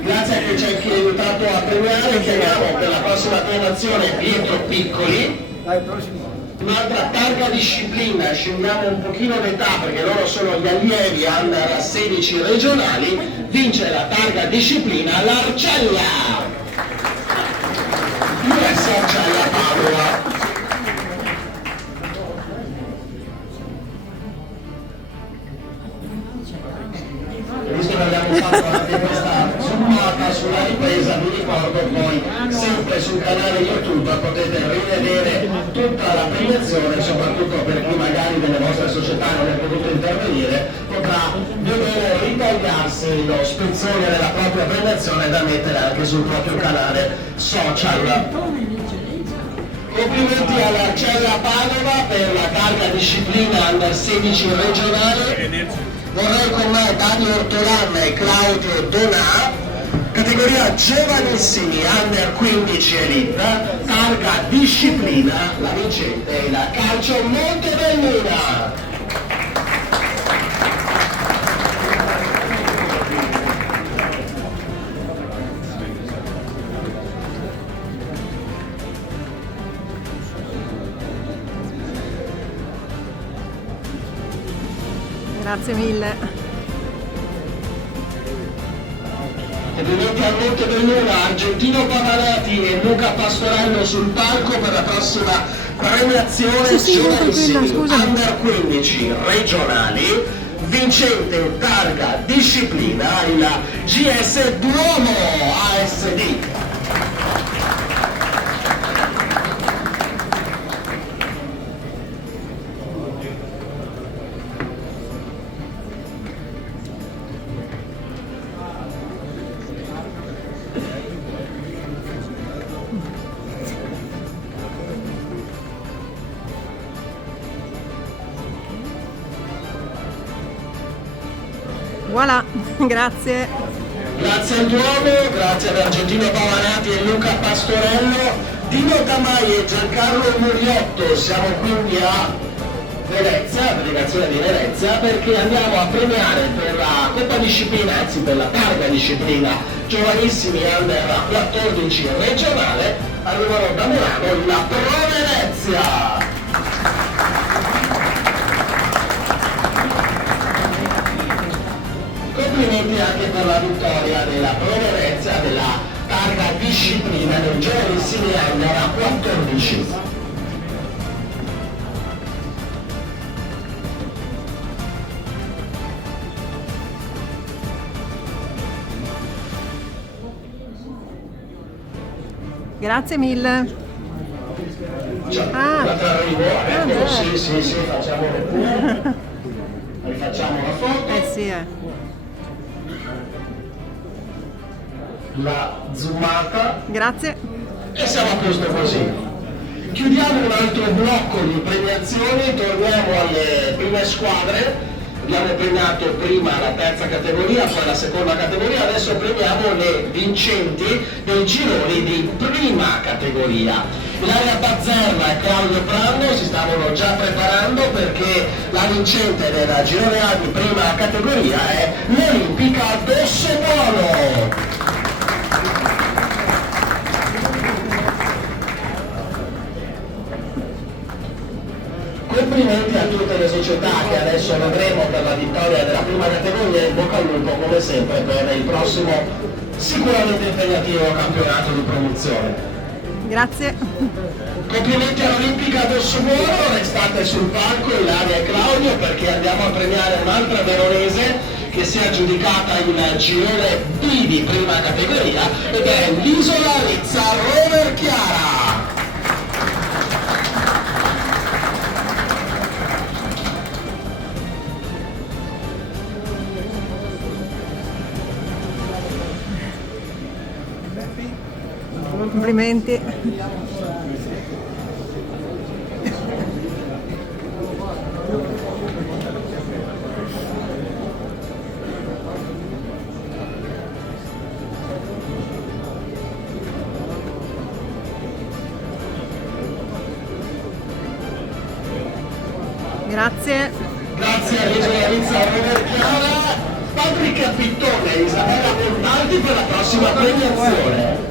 Grazie a chi ci ha aiutato a premiare, chiamiamo per la prossima premiazione Pietro Piccoli. Un'altra targa disciplina, scendiamo un pochino d'età perché loro sono gli allievi under 16 regionali, vince la targa disciplina l'Arcella. US Arcella Padova. Visto che abbiamo fatto anche questa zoomata sulla ripresa, vi ricordo poi sempre sul canale YouTube potete rivedere tutta la premiazione, soprattutto per chi magari delle vostre società non è potuto intervenire, potrà vedere ritagliarsi lo spezzone della propria premiazione da mettere anche sul proprio canale social. Complimenti all'Arcella Padova per la targa disciplina under 16 regionale. Vorrei con me Dani Ortolan e Claudio Donà, categoria giovanissimi under 15 elite, targa disciplina, la vincente è la Calcio Montebelluna. Grazie mille. Complimenti al Montebelluna, Argentino Pavanati e Luca Pastorello sul palco per la prossima premiazione giovanissimi under 15 regionali, vincente targa disciplina il GS Duomo ASD. Voilà, grazie. Grazie al Duomo, grazie ad Argentino Pavanati e Luca Pastorello, Dino Tamai e Giancarlo Muriotto. Siamo quindi a Venezia, delegazione di Venezia, perché andiamo a premiare per la Coppa Disciplina, anzi per la targa disciplina giovanissimi under 14 regionale, arrivano da Milano la Pro Venezia. Complimenti anche per la vittoria della Pro Venezia della targa disciplina del giovanissimi under 14. Grazie mille. L'altro arrivo, ecco, sì, facciamo le pure. Rifacciamo la foto. Sì, La zoomata. Grazie. E siamo a posto così. Chiudiamo un altro blocco di premiazioni, torniamo alle prime squadre. Abbiamo premiato prima la terza categoria, poi la seconda categoria, adesso premiamo le vincenti dei gironi di prima categoria. Ilaria Bazzerla e Claudio Prando si stavano già preparando perché la vincente della girone A di prima categoria è l'Olimpica Dossobuono. Complimenti a tutte le società che adesso vedremo per la vittoria della prima categoria e in bocca al lupo come sempre per il prossimo sicuramente impegnativo campionato di promozione. Grazie. Complimenti all'Olimpica del Subuoro, restate sul palco Ilaria e Claudio perché andiamo a premiare un'altra veronese che si è aggiudicata il girone B di prima categoria ed è l'Isola Lizza Rover Chiara. Complimenti. Grazie. Grazie all'Isola Lizza Rover Chiara, Patrick Pittone e Isabella Montaldi per la prossima premiazione.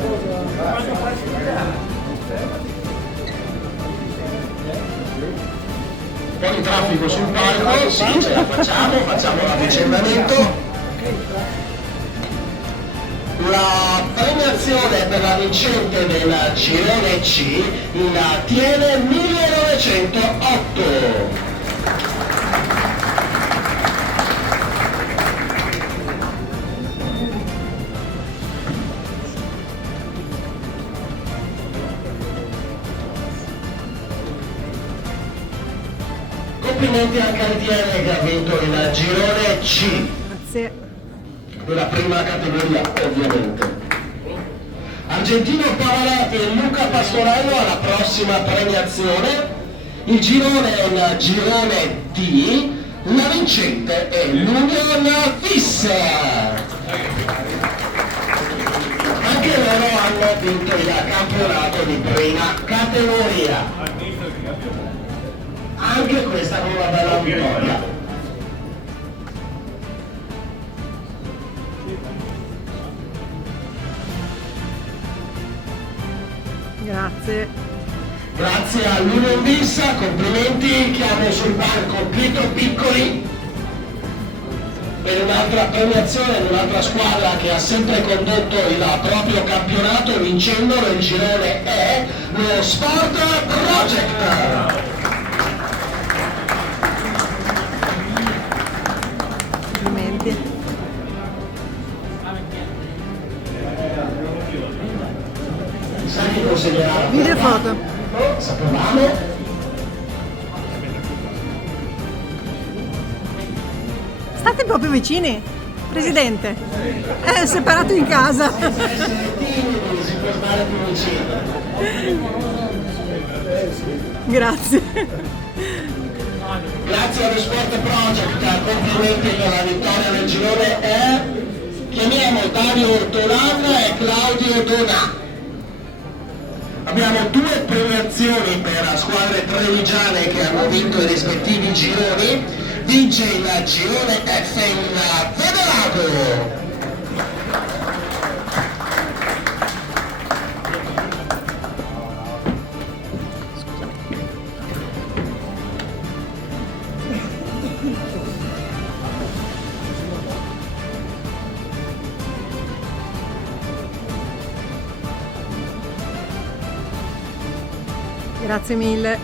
Un po' di traffico sul palco, sì, ce la facciamo l'avvicendamento. La premiazione per la vincente del girone C in Tiene 1908. Complimenti anche al Tiene che ha vinto il girone C. Grazie. Della prima categoria ovviamente. Argentino Pavarotti e Luca Pastorello alla prossima premiazione. Il girone è il girone D, la vincente è l'Union Vis. Anche loro hanno vinto il campionato di prima categoria. Anche questa con una bella vittoria. Grazie. Grazie all'Union Vis, complimenti, chiamo sul palco Pietro Piccoli per un'altra premiazione di un'altra squadra che ha sempre condotto il proprio campionato vincendolo. Il girone è lo Sport Project. Complimenti. Sai chi consegnerà la Video e foto. Sapevamo. State un po' più vicini, Presidente. È separato in casa. Senza essere timidi, si può stare più vicino. Grazie. Grazie allo Sport Project, complimenti per la vittoria del girone E. Chiamiamo Dario Ortolan e Claudio Donà. Abbiamo due premiazioni per squadre trevigiane che hanno vinto i rispettivi gironi. Vince il girone F il Federato. Grazie mille.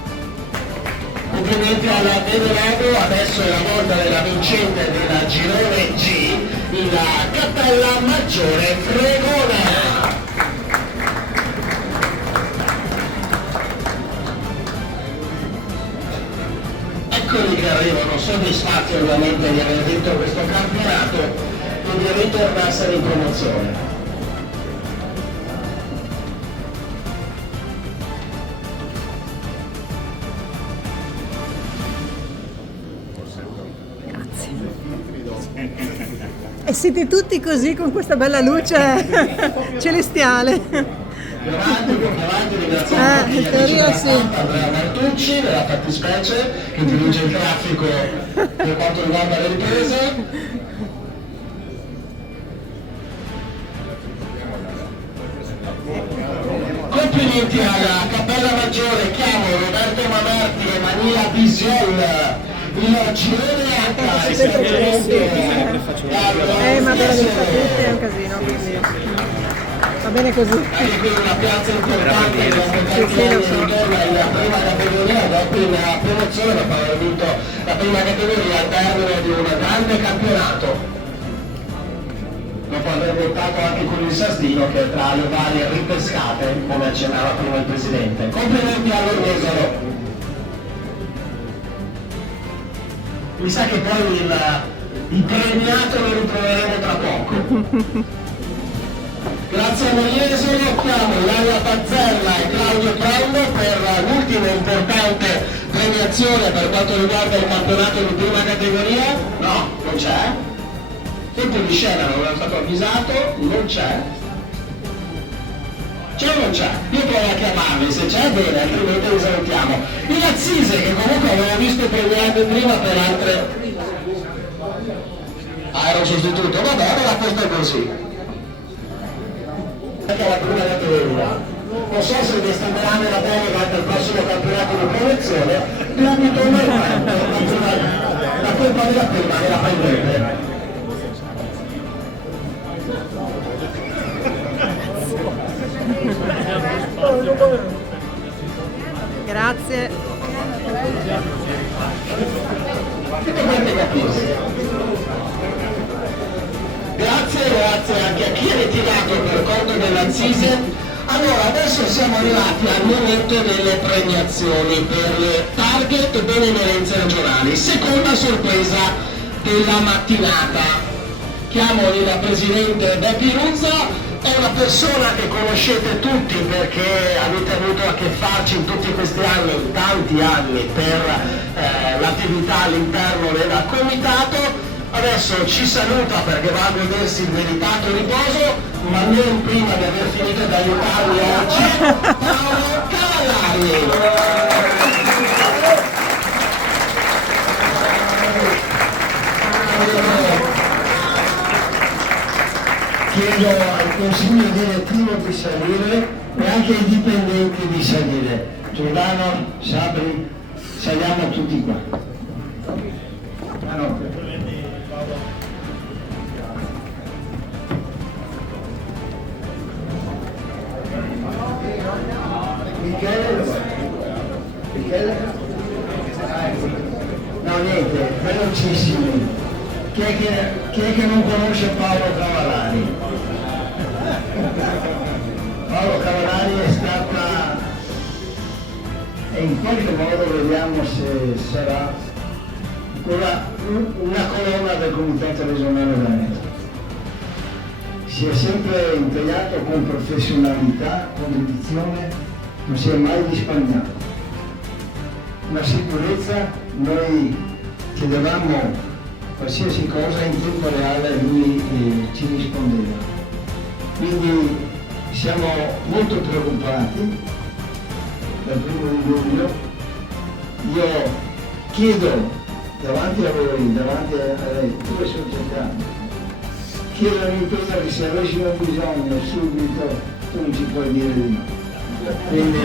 Complimenti alla Federato, adesso è la volta della vincente del girone G, il Cappella Maggiore Fregona. Eccoli che arrivano, soddisfatti ovviamente di aver vinto questo campionato e di ritornarsene in promozione. E siete tutti così con questa bella luce celestiale. Avanti, ringraziamo in teoria sì. Andrea Martucci nella fattispecie che dirige il traffico per quanto riguarda le riprese. Complimenti alla Cappella Maggiore, chiamo Roberto Mamerti e Manila Visiol, il girone H, siamo ma per adesso tutte è un casino, quindi va bene così. anche qui una piazza importante che Sì, lo so. la prima categoria, dopo in promozione dopo aver vinto la prima categoria al termine di un grande campionato. Dopo aver lottato anche con il Sasdino che tra le varie ripescate, come accennava prima il Presidente. Complimenti all'Ornesolo. Mi sa che poi il premiato lo ritroveremo tra poco. Grazie a Mogliesolo, chiamo Ilaria Pazzella e Claudio Prando per l'ultima importante premiazione per quanto riguarda il campionato di prima categoria. No, non c'è. Tempo di scena non era stato avvisato, non c'è. C'è o non c'è? Io provo a chiamarli, se c'è bene, altrimenti li salutiamo. Il Azzise che comunque avevo visto premiato prima per altre. Ah, era un sostituto, vabbè, allora questo è così. Anche la prima categoria. Non so se vi estenderanno la delega per il prossimo campionato di promozione, l'abito normale, la colpa della prima me la prendete. Grazie. Tutto quanto capisco. Grazie anche a chi ha ritirato per conto dell'Azzise. Allora, adesso siamo arrivati al momento delle premiazioni per le target e benemerenze regionali. Seconda sorpresa della mattinata. Chiamo il presidente Beppi Ruzza. È una persona che conoscete tutti perché avete avuto a che farci in tutti questi anni, tanti anni, per l'attività all'interno del comitato. Adesso ci saluta perché va a godersi il meritato riposo, ma non prima di aver finito di aiutarmi oggi, Paolo Cavallari. Chiedo al consiglio direttivo di salire e anche ai dipendenti di salire. Giordano, Sabri, saliamo tutti qua. Ah, no. Michele? No, niente, velocissimi. Chi è che non conosce Paolo Cavallari? Paolo Cavallari è stata, e in qualche modo vediamo se sarà una colonna del Comitato Regionale Veneto. Si è sempre impegnato con professionalità, con dedizione, non si è mai risparmiato. Una sicurezza, noi chiedevamo qualsiasi cosa in tempo reale lui ci rispondeva. Quindi siamo molto preoccupati dal 1 luglio. Io chiedo davanti a voi, davanti alle due società, chiedo all'impresa che se avessimo bisogno subito tu non ci puoi dire di no. Quindi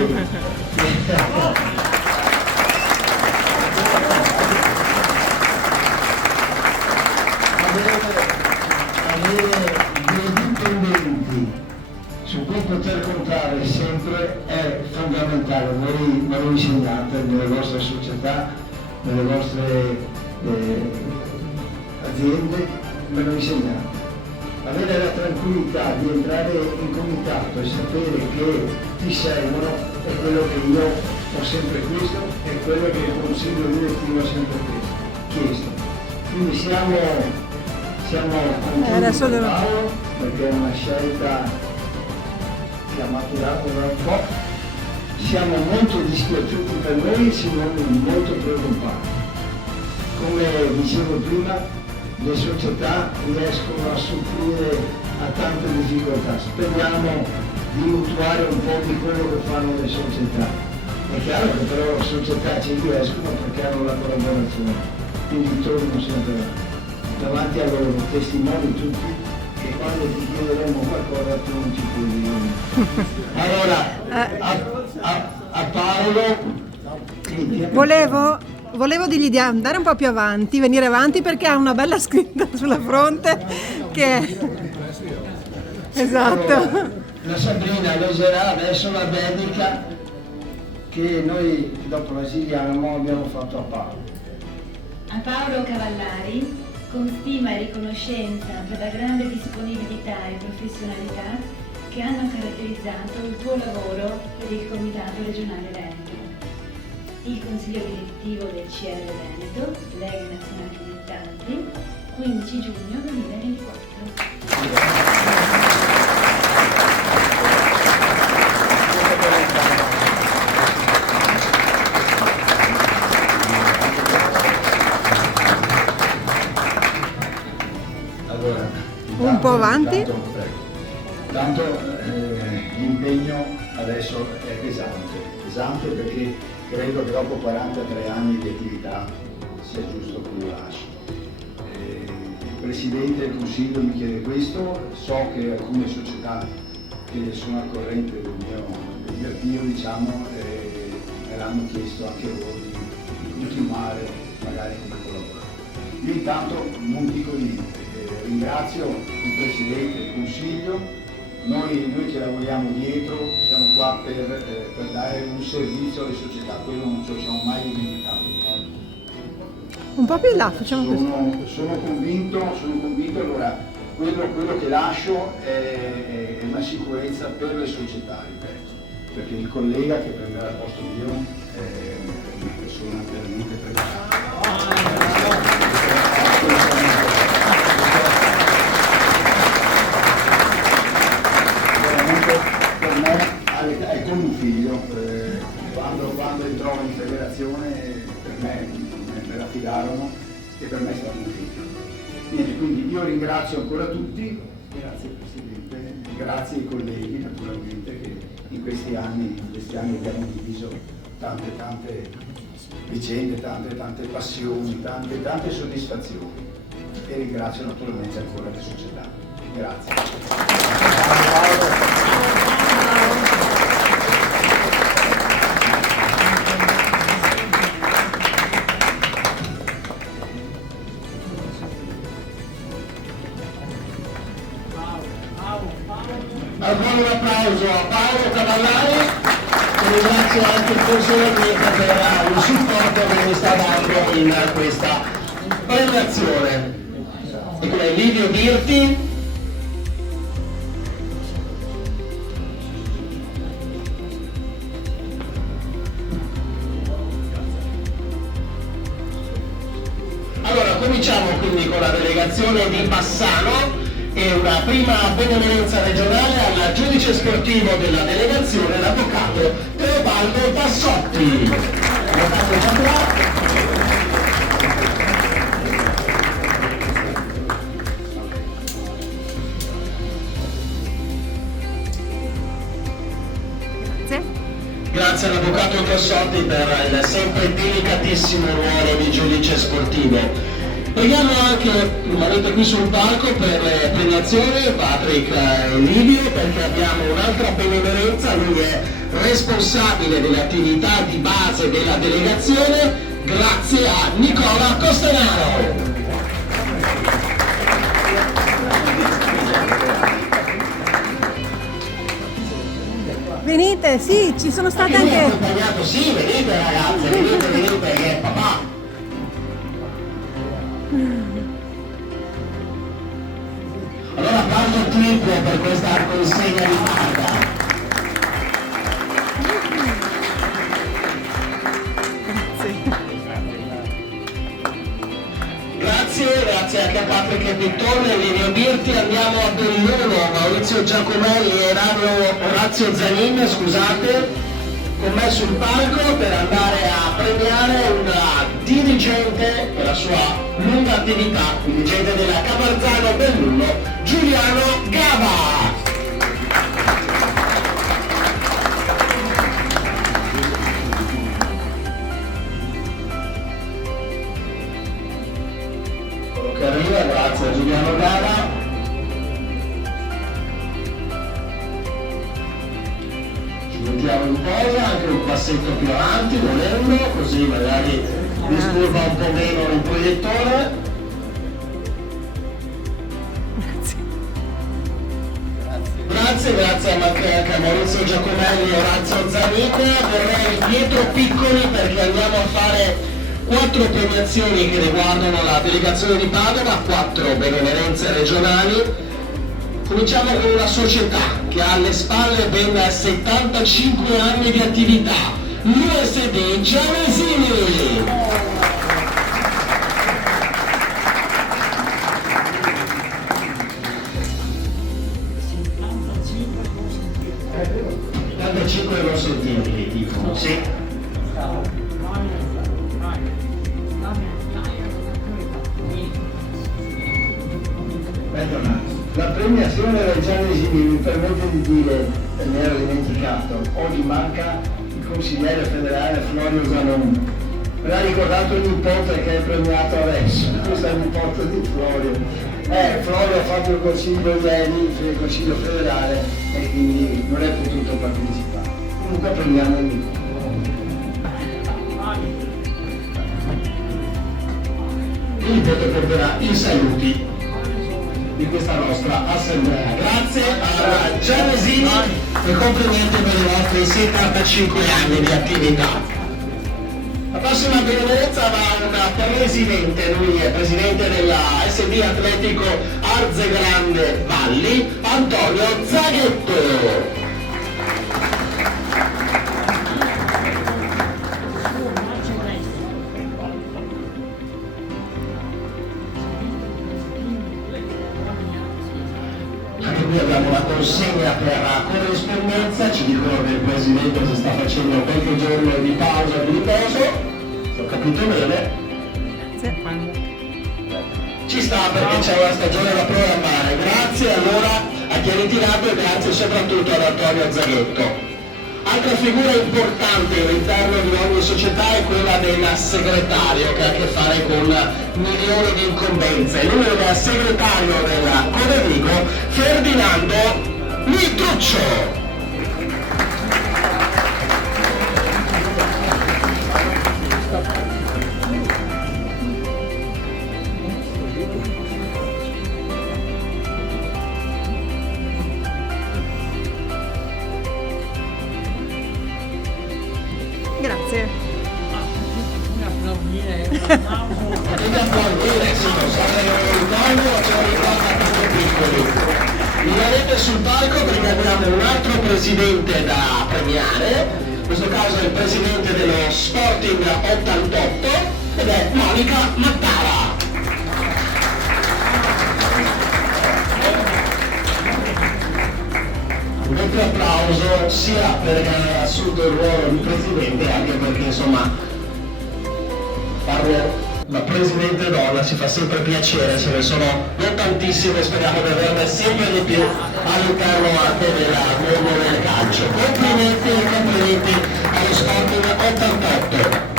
avere dei dipendenti su cui poter contare sempre è fondamentale. Voi lo insegnate nelle vostre società, nelle vostre aziende, me lo insegnate. Avere la tranquillità di entrare in comitato e sapere che ti seguono è quello che io ho sempre chiesto e quello che il consiglio direttivo ha sempre chiesto. Quindi siamo contenti con Paolo perché è una scelta che ha maturato da un po'. Siamo molto dispiaciuti per noi e siamo molto preoccupati. Come dicevo prima, le società riescono a soffrire a tante difficoltà. Speriamo di mutuare un po' di quello che fanno le società. È chiaro che però le società ci riescono perché hanno la collaborazione, quindi torno sempre davanti a loro, testimoni tutti che quando ti chiederemo qualcosa tu non ci puoi dire. Allora, a Paolo... Volevo dirgli di andare un po' più avanti, venire avanti perché ha una bella scritta sulla fronte che... Esatto. La Sabrina leggerà adesso la dedica che noi dopo l'esiliamo abbiamo fatto a Paolo. A Paolo Cavallari, con stima e riconoscenza per la grande disponibilità e professionalità che hanno caratterizzato il tuo lavoro per il Comitato regionale Veneto. Il Consiglio direttivo del CR Veneto, Lega Nazionale Dilettanti, 15 giugno 2024. Allora, Un po' avanti. Tanto l'impegno adesso è pesante perché credo che dopo 43 anni di attività sia giusto che lo lasci. Il Presidente del Consiglio mi chiede questo, so che alcune società che sono al corrente del mio avvio, diciamo, me l'hanno chiesto anche loro di continuare magari come collaboratore. Io intanto non dico niente, ringrazio il Presidente del Consiglio. Noi che lavoriamo dietro siamo qua per dare un servizio alle società, quello non ce lo siamo mai dimenticato. Un po' più in là, facciamo questo. Sono convinto, allora quello che lascio è una sicurezza per le società, ripeto, perché il collega che prenderà il posto mio è una persona veramente preparata. Per me è come un figlio, quando entrò in federazione per me me la fidarono e per me è stato un figlio. Niente, quindi io ringrazio ancora tutti, grazie Presidente, grazie ai colleghi naturalmente che in questi anni abbiamo diviso tante vicende, tante passioni, tante soddisfazioni e ringrazio naturalmente ancora le società. Grazie. Ancora un applauso a Paolo Cavallari e ringrazio anche il consigliere per il supporto che mi sta dando in questa relazione. E come Livio Birti. Allora cominciamo quindi con la delegazione di Bassano e una prima benemerenza regionale al giudice sportivo della delegazione, l'avvocato Teobaldo Bassotti. Avvocato Giacomo. Grazie all'avvocato Cassotti per il sempre delicatissimo ruolo di giudice sportivo. Preghiamo anche, rimanete qui sul palco per le premiazioni, Patrick e Livio, perché abbiamo un'altra benemerenza, lui è responsabile delle attività di base della delegazione, grazie a Nicola Costanaro. Venite, sì, ci sono state anche... Sì, venite ragazze, venite che è papà. Allora applauso triplo per questa consegna di carta. Grazie anche a Patrick e Pittone, Livio Birti. Andiamo a Belluno, Maurizio Giacomelli e Orazio Zanin, scusate, con me sul palco per andare a premiare una dirigente per la sua lunga attività, dirigente della Cavarzano Belluno, Giuliano Gava. Che arriva, grazie a Giuliano Gava. Ci mettiamo in posa, anche un passetto più avanti volendo, così magari disturba un po' meno il proiettore. Grazie anche a Maurizio Giacomelli e Orazio Zanica. Vorrei Pietro Piccoli perché andiamo a fare 4 premiazioni che riguardano la delegazione di Padova, 4 benemerenze regionali. Cominciamo con una società che ha alle spalle ben 75 anni di attività, l'USD Gianesini. Tanto 5 consentiti, tipo, sì. Bentornati. La premiazione del Gianesini mi permette di dire, e mi ero dimenticato, oggi manca il consigliere federale Florio Zanon. Me l'ha ricordato il nipote che è premiato adesso, questo è il nipote di Florio. Florio ha fatto il consiglio ieri, il consiglio federale, e quindi non è potuto partecipare. Comunque premiamo il nipote. Il nipote porterà i saluti di questa nostra assemblea. Grazie a Gianesini e complimenti per i vostri 75 anni di attività. La prossima benemerenza va a un presidente, lui è presidente della SD Atletico Arze Grande Valli, Antonio Zaghetto. Anche qui abbiamo una consegna per corrispondenza, ci dicono che il Presidente si sta facendo qualche giorno di pausa e di riposo, ho capito bene. Ci sta perché c'è una stagione da programmare. Grazie allora a chi ha ritirato e grazie soprattutto ad Antonio Zaghetto. Altra figura importante all'interno di ogni società è quella del segretario che ha a che fare con milioni di incombenze. Lui è il segretario del Coderico, Ferdinando Mitruccio. Grazie. Potete applaudire, se non so se lo ricordo, ce lo ricordo tanto piccoli. Mi avete sul palco perché abbiamo un altro presidente da premiare, in questo caso è il presidente dello Sporting 88 ed è Monica Mattara. Un doppio applauso sia perché ha assunto il ruolo di presidente anche perché insomma farlo da presidente donna si fa sempre piacere, ce ne sono non tantissime, speriamo di averne sempre di più all'interno anche del mondo del calcio. Complimenti e complimenti allo Sporting 88.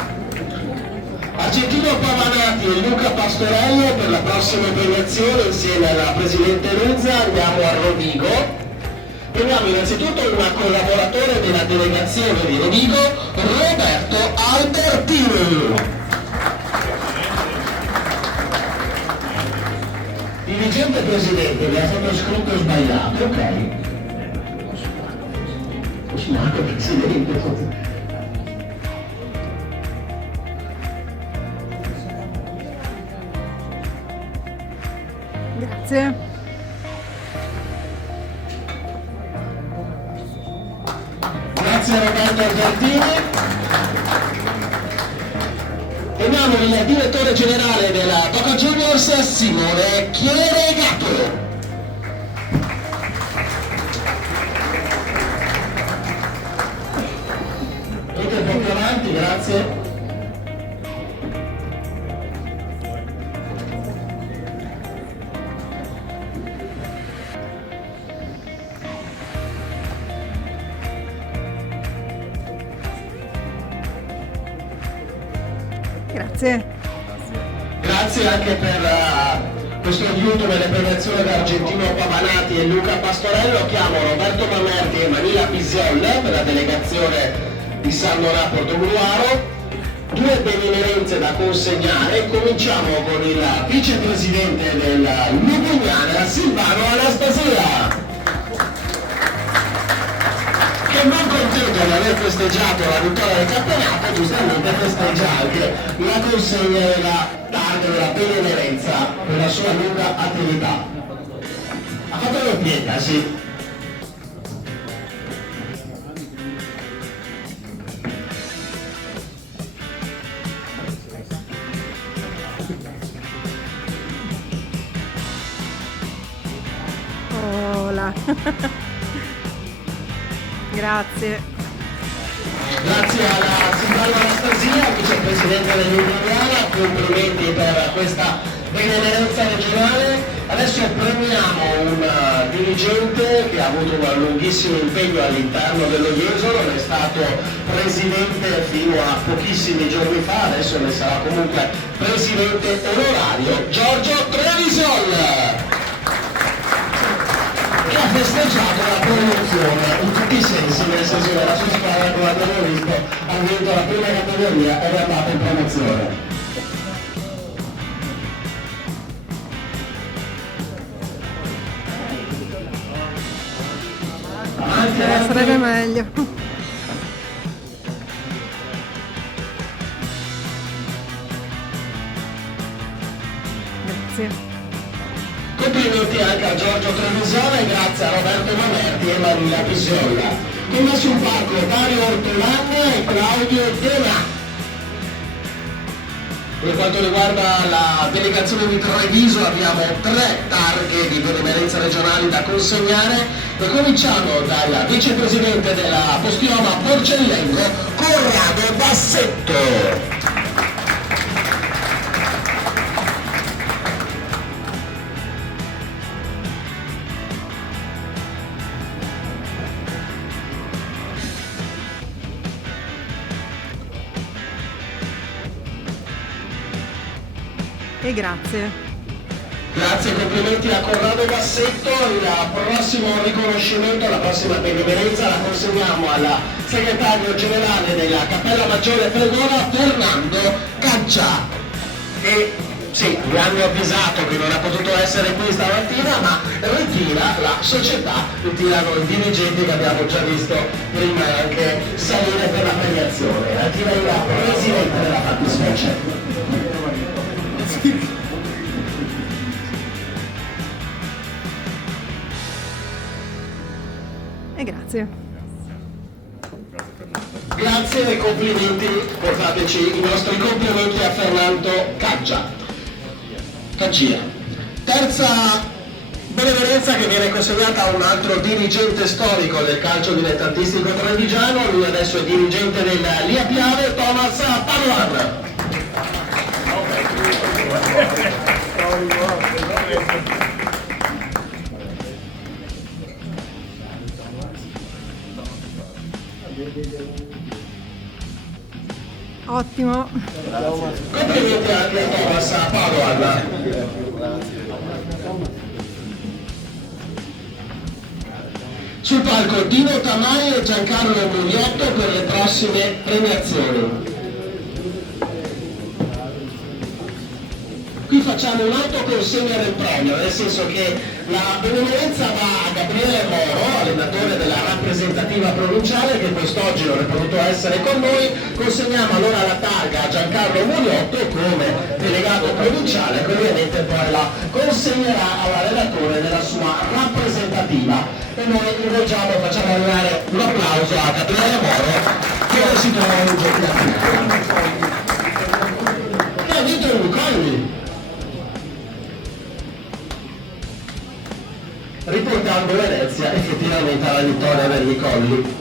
Argentino Pavanati e Luca Pastorello per la prossima premiazione insieme alla presidente Luzza andiamo a Rovigo. Prendiamo innanzitutto un collaboratore della delegazione di Rovigo, Roberto Albertini. Dirigente presidente, mi ha fatto scritto sbagliato, ok. Marco presidente. Grazie. Grazie Roberto Albertini. Abbiamo il direttore generale della Boca Juniors, Simone Chieregato. Vedete un po' più avanti, grazie. Grazie. Grazie anche per questo aiuto nelle premiazioni da Argentino Pavanati e Luca Pastorello. Chiamo Roberto Mamerti e Manila Pisiol per la delegazione di San Donà Portogruaro. due benemerenze da consegnare. Cominciamo con il vicepresidente del Lubignana, Silvano Anastasia, che non contento di aver festeggiato la vittoria del campionato, giustamente festeggia anche la consegna della targa della benemerenza per la sua lunga attività. Ha fatto le piega, sì. Hola. Grazie. Grazie alla Silvano Anastasia, vicepresidente dell'Umbria, complimenti per questa benemerenza regionale. Adesso premiamo un dirigente che ha avuto un lunghissimo impegno all'interno dello Jesolo, è stato presidente fino a pochissimi giorni fa, adesso ne sarà comunque presidente onorario, Giorgio Trevisan, che ha festeggiato la promozione in tutti i sensi, nel senso che la sua squadra, come abbiamo visto, ha vinto la prima categoria ed è andata in promozione. Sarebbe meglio. Grazie. Complimenti anche a Giorgio Trevisana e grazie a Roberto Mamerti e Maria Pisolla. Come sul palco Dario Ortolan e Claudio Dena. Per quanto riguarda la delegazione di Treviso abbiamo 3 targhe di benemerenza regionali da consegnare e cominciamo dal vicepresidente della Postioma Porcellengo, Corrado Bassetto. E grazie. Grazie, complimenti a Corrado Bassetto. Il prossimo riconoscimento, la prossima benemerenza la consegniamo al segretario generale della Cappella Maggiore Pregona, Fernando Caccia. E sì, mi hanno avvisato che non ha potuto essere qui stamattina, ma ritira la società, ritirano i dirigenti che abbiamo già visto prima anche salire per la premiazione. Ritira il presidente della fattispecie. E grazie. Grazie e complimenti, portateci i nostri complimenti a Fernando Caccia. Terza benemerenza che viene consegnata a un altro dirigente storico del calcio dilettantistico trevigiano, lui adesso è dirigente del Lia Piave, Thomas Padoan. Ottimo. Complimenti anche a Thomas Padoan. Sul palco Dino Tamai e Giancarlo Mugliotto per le prossime premiazioni. Qui facciamo un'autoconsegna del premio, nel senso che la benemerenza va a Gabriele Moro, allenatore della rappresentativa provinciale, che quest'oggi non è potuto essere con noi. Consegniamo allora la targa a Giancarlo Mugliotto come delegato provinciale, che ovviamente poi la consegnerà all'allenatore della sua rappresentativa. E noi rivolgiamo, facciamo arrivare un applauso a Gabriele Moro, che si trova in giochi a finale. E ha vinto il Lucoli. Riportando Venezia effettivamente alla vittoria degli Colli.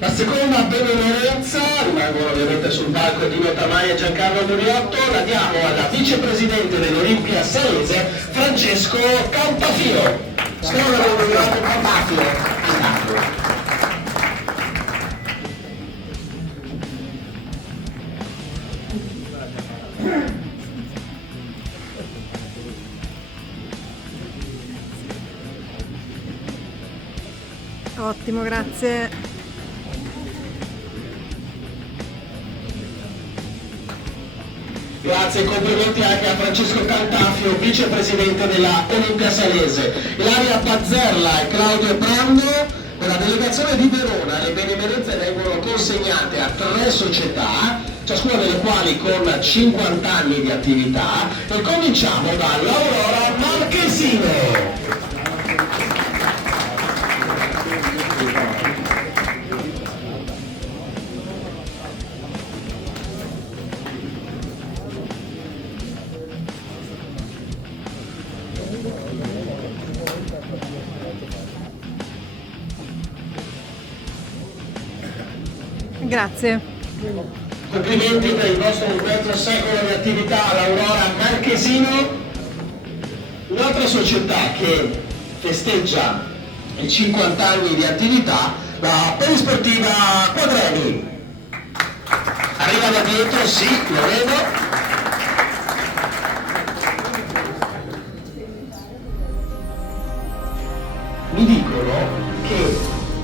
La seconda benemerenza, rimangono ovviamente sul palco Dino Tamai e Giancarlo Mugliotto, la diamo alla vicepresidente dell'Olimpia Salese, Francesco Campafio. Scrivono Mugliotto Campafio. Ottimo, grazie. Grazie e complimenti anche a Francesco Cantafio, vicepresidente della Olimpia Salese, Ilaria Pazzerla e Claudio Brando. Con la delegazione di Verona le benemerenze vengono consegnate a 3 società, ciascuna delle quali con 50 anni di attività, e cominciamo dall'Aurora Marchesino. Grazie. Complimenti per il vostro mezzo secolo di attività all'Aurora Marchesino. Un'altra società che festeggia i 50 anni di attività, la Polisportiva Quadreni. Arriva da dietro, sì, lo vedo. Mi dicono che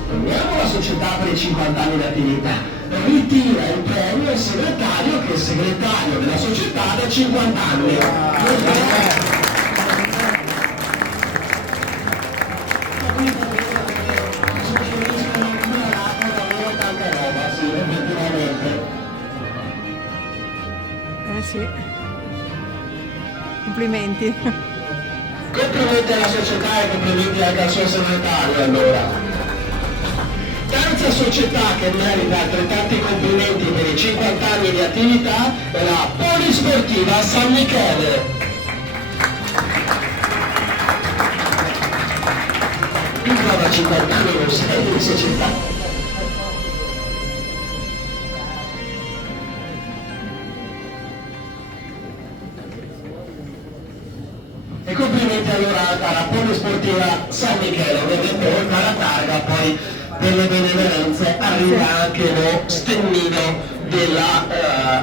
prendiamo la società per i 50 anni di attività, ritira il premio il segretario, che è il segretario della società da 50 anni. Sì. Complimenti. Complimenti alla società e complimenti anche al suo segretario allora. Terza società che merita altrettanti complimenti per i 50 anni di attività è la Polisportiva San Michele. Piccola da 50 anni non sei di società. E complimenti allora alla Polisportiva San Michele, ovviamente oltre alla targa poi delle benemerenze arriva anche lo stennino della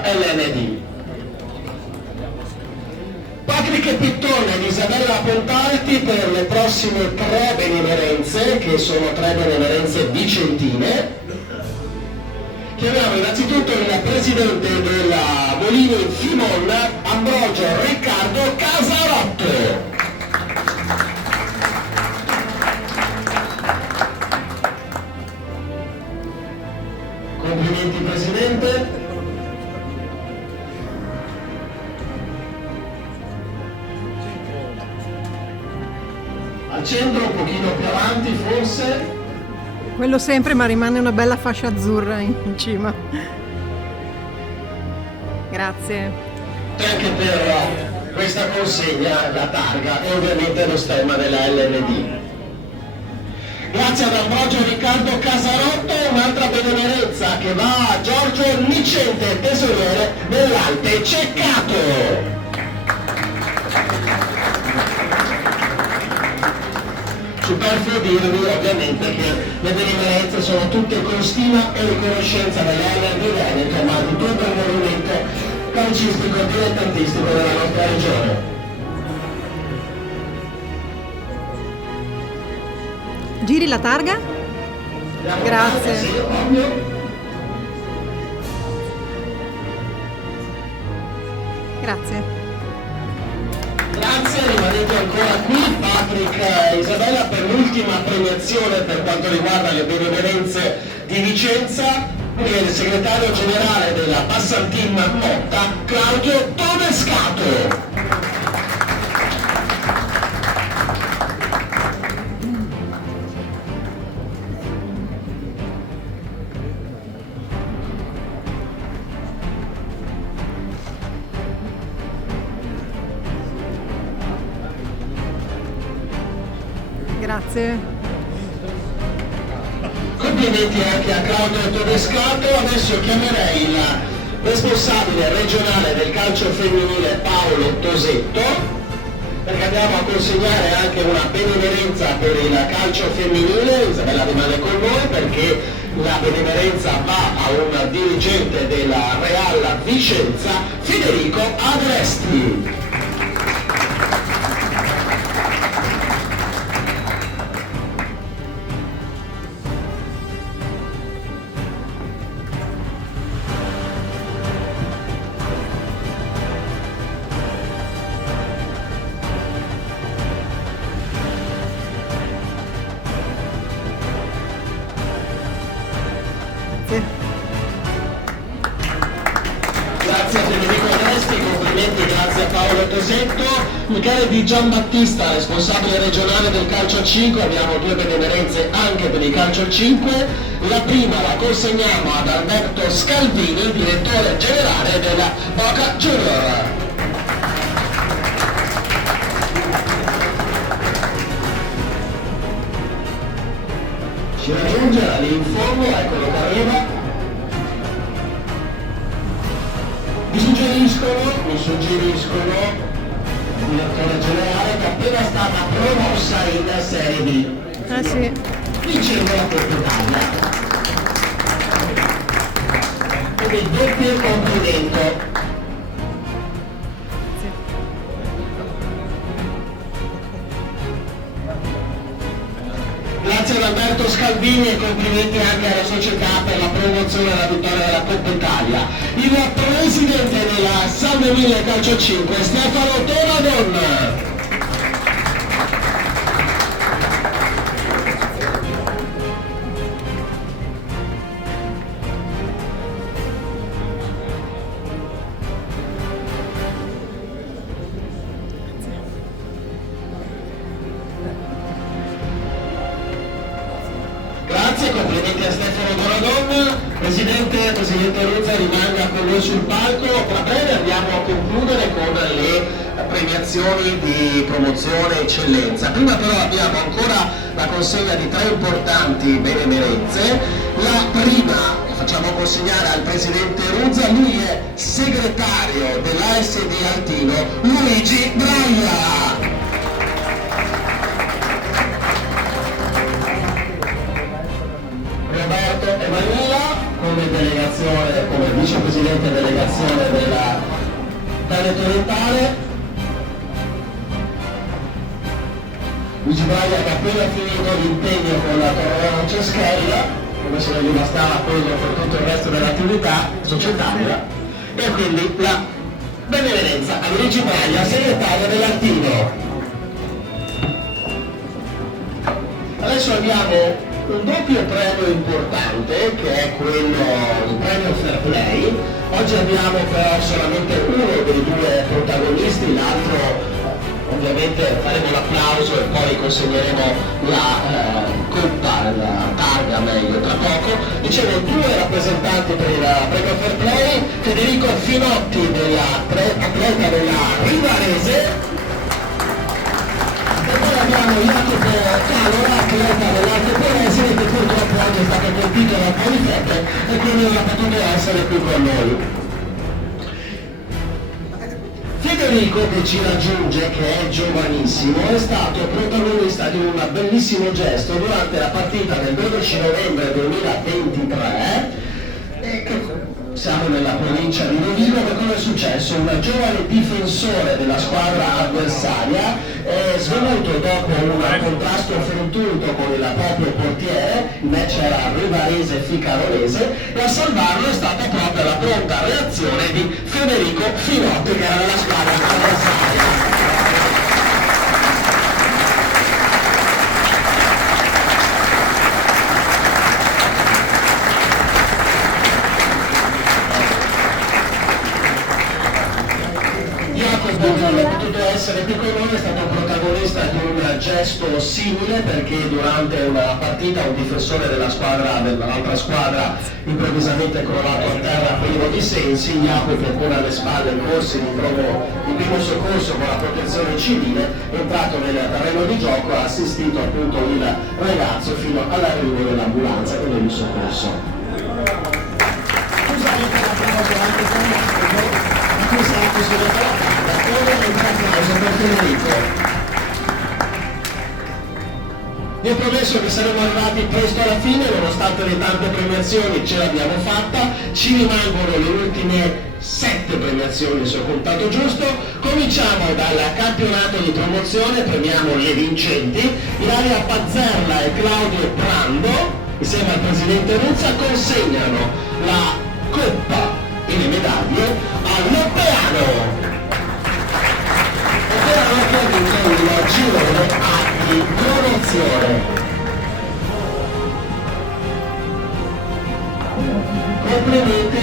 LND. Patrick Pittone ed Isabella Pontalti per le prossime 3 benemerenze, che sono 3 benemerenze vicentine. Chiamiamo innanzitutto il presidente della Molini Fimon, Ambrogio Riccardo Casarotto. Complimenti Presidente. Al centro, un pochino più avanti forse. Quello sempre, ma rimane una bella fascia azzurra in cima. Grazie. E anche per questa consegna la targa e ovviamente lo stemma della LND. Grazie ad Ambrogio Riccardo Casarotto, un'altra benemerenza che va a Giorgio Nicente, tesoriere dell'Alte Ceccato. Superfluo dirvi ovviamente che le benemerenze sono tutte con stima e riconoscenza dell'LND Veneto, ma di tutto il movimento calcistico e dilettantistico della nostra regione. Giri la targa? Grazie. Sì, ovvio. Grazie. Grazie, rimanete ancora qui, Patrick e Isabella, per l'ultima premiazione per quanto riguarda le benemerenze di Vicenza, che è il segretario generale della Passantin Motta, Claudio Todescato. Grazie. Complimenti anche a Claudio Todescato. Adesso chiamerei il responsabile regionale del calcio femminile Paolo Tosetto, perché andiamo a consegnare anche una benemerenza per il calcio femminile. Isabella rimane con noi perché la benemerenza va a un dirigente della Real Vicenza, Federico Agresti. Grazie. Grazie a Federico Onesti, complimenti, grazie a Paolo Tosetto. Michele Di Giambattista, responsabile regionale del calcio a 5, abbiamo 2 benemerenze anche per il calcio a 5. La prima la consegniamo ad Alberto Scalvini, direttore generale della Boca Junior. Ci raggiunge, era lì in fondo, eccolo che arriva. Mi suggeriscono il direttore generale che è appena stata promossa in Serie B. Ah sì. Vincendo la Coppa Italia. Quindi doppio complimento. Grazie ad Alberto Scalvini e complimenti anche alla società per la promozione e la vittoria della Coppa Italia. Il presidente della San Emile Calcio 5, Stefano Donadon. Grazie, complimenti a Stefano Donadon. Presidente Ruzza rimanga con noi sul palco. Va bene, andiamo a concludere con le premiazioni di promozione eccellenza. Prima però abbiamo ancora la consegna di 3 importanti benemerenze. La prima la facciamo consegnare al Presidente Ruzza, lui è segretario dell'ASD Altino, Luigi Braia. Roberto Emanuela come delegazione, come vicepresidente delegazione della Veneto Orientale. Luigi Braia che ha appena finito l'impegno con la Torre Ceschella, come se non gli bastava quello per tutto il resto dell'attività societaria, e quindi la benemerenza a Luigi Braia, segretario dell'Altino. Adesso abbiamo un doppio premio importante che è quello, il premio Fair Play. Oggi abbiamo però solamente uno dei 2 protagonisti, l'altro ovviamente faremo l'applauso e poi consegneremo la coppa, la targa meglio tra poco. Dicevo 2 rappresentanti per il premio Fair Play, Federico Finotti atleta della Rivarese. E poi abbiamo Jacopo Calora, atleta dell'Arte Polese, che purtroppo oggi è stato colpito da un po' di febbre e quindi non ha potuto essere qui con noi. Federico, che ci raggiunge, che è giovanissimo, è stato protagonista di un bellissimo gesto durante la partita del 12 novembre 2023. Siamo nella provincia di Rovigo. Che cosa è successo? Un giovane difensore della squadra avversaria è svenuto dopo un contrasto fortuito con il proprio portiere, il match era Rivarese Ficarolese, e a salvarlo è stata proprio la pronta reazione di Federico Finotti, che era della squadra avversaria. Non è potuto essere qui con noi, è stato protagonista di un gesto simile perché durante una partita un difensore dell'altra squadra improvvisamente crollato a terra privo di sensi. Jacopo, pure alle spalle in corsi di primo soccorso con la protezione civile, è entrato nel terreno di gioco, ha assistito appunto il ragazzo fino all'arrivo dell'ambulanza e del soccorso. Scusate per l'applauso anche a cui sarà costruita la casa. Vi ho promesso che saremmo arrivati presto alla fine, nonostante le tante premiazioni ce l'abbiamo fatta. Ci rimangono le ultime 7 premiazioni, se ho contato giusto. Cominciamo dal campionato di promozione, premiamo le vincenti. Ilaria Pazzerla e Claudio Brando, insieme al presidente Ruzza, consegnano la coppa e le medaglie all'Oppeano. Che ha vinto il girone A di promozione. complimenti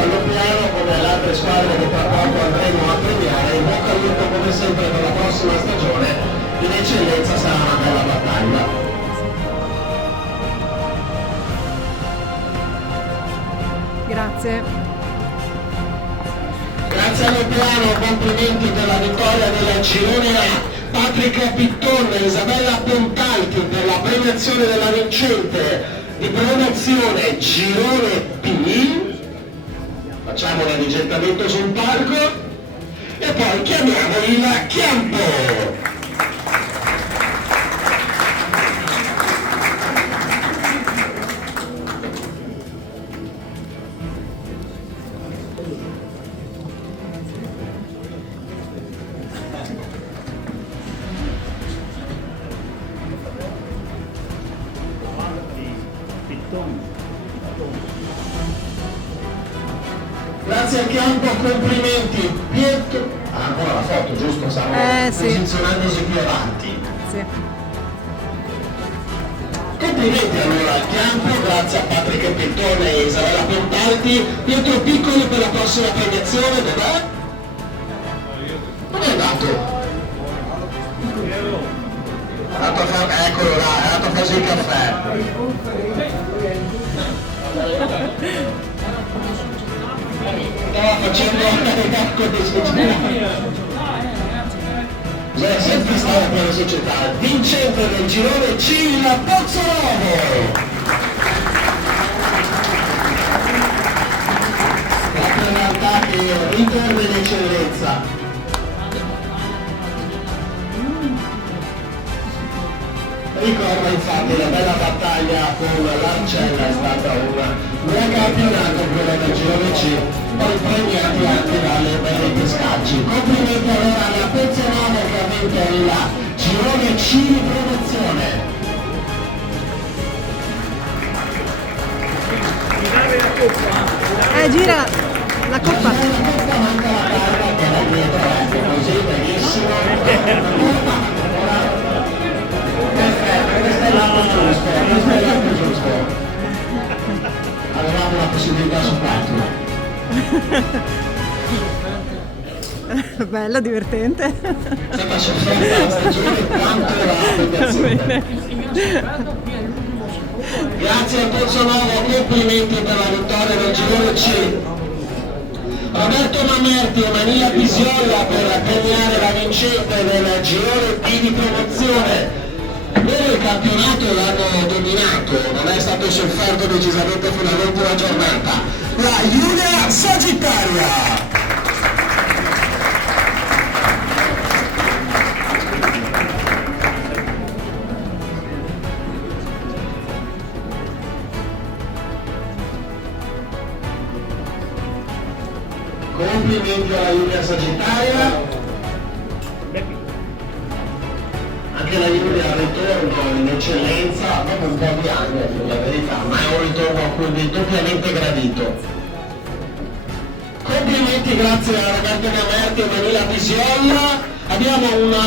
all'Opiano come alle altre squadre che tra poco andremo a premiare. In bocca al lupo come sempre per la prossima stagione, in eccellenza sarà una bella battaglia. Grazie. Grazie all'Opiano, complimenti per la vittoria del girone A. Patrick Pitton e Isabella Pontalti per la premiazione della vincente di promozione girone B. Facciamo un avvicentamento sul palco e poi chiamiamo il campo. Grazie al campo, complimenti. Pietro. Ah, ancora la foto, giusto? Stiamo Sì. posizionandosi più avanti. Sì. Complimenti allora al campo, grazie a Patrick Pittone e Isabella Pontalti. Pietro Piccoli per la prossima premiazione, dov'è? Dove è andato? È andato a fare, eccolo là, è andato a farsi il caffè. Stava facendo è sempre stata per la società. Vincente del girone C, il Pozzolovo. La realtà che ritorna in eccellenza. Ricorda infatti la bella battaglia con l'Arcella, è stata un buon campionato quello del girone C, poi premiati anche dalle belle pescacci. Complimenti allora alla Pozzolavo che ha vinto il girone C di promozione. Gira la coppa. La coppa manca la carta che era dietro, così benissimo. Perfetto, questo è l'anno giusto, avevamo la possibilità su 4. Bello, divertente. È stata sofferta la stagione quanto la premiazione. Grazie al Pozzolovo, complimenti per la vittoria del girone C. Roberto Mamerti e Manila Pisiolla per premiare la vincente del girone B di promozione. Loro il campionato l'hanno dominato, non è stato sofferto decisamente fino all'ultima giornata. La Giulia Sagittaria. Complimenti alla Giulia Sagittaria. Anche la Giulia ritorno in eccellenza dopo un po' di anni, per la verità, ma è un ritorno quindi doppiamente gradito. Complimenti, grazie a Roberto Mamerti e Manila Pisiolla. Abbiamo una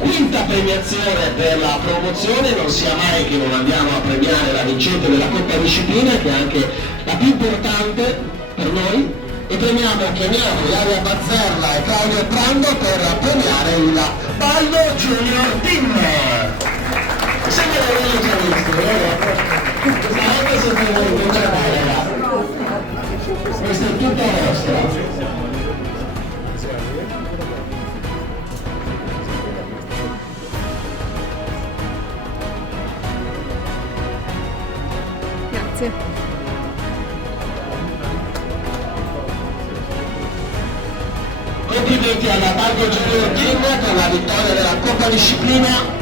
quinta premiazione per la promozione, non sia mai che non andiamo a premiare la vincente della Coppa Disciplina, che è anche la più importante per noi. E chiamiamo Ilaria Bazzerla e Claudio Prando per premiare il Ballo Junior Team. Siamo le religionisti, anche se per voi non c'è ragazzi. Questo è tutto vostro. Grazie. Complimenti alla Ballo Junior Team per la vittoria della Coppa Disciplina.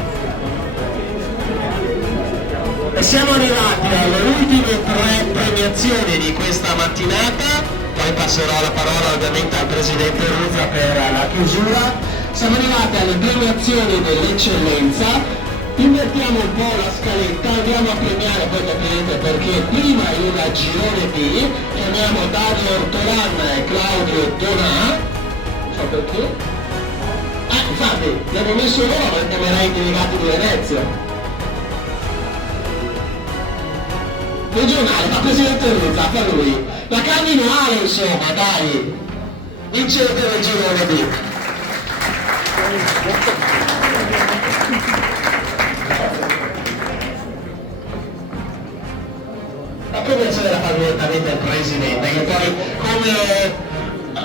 E siamo arrivati alle ultime 3 premiazioni di questa mattinata, poi passerò la parola ovviamente al Presidente Ruzza per la chiusura. Siamo arrivati alle premiazioni dell'eccellenza. Invertiamo un po' la scaletta, andiamo a premiare, poi capirete perché prima il girone B, chiamiamo Dario Ortolan e Claudio Donà. Perché? Infatti, l'abbiamo messo loro perché chiamerei i delegati di Venezia. regionale, ma presidente Ruzza, per lui. La cardinale, insomma, dai, vincete del girone B. Ma come se la fa direttamente il presidente, che poi come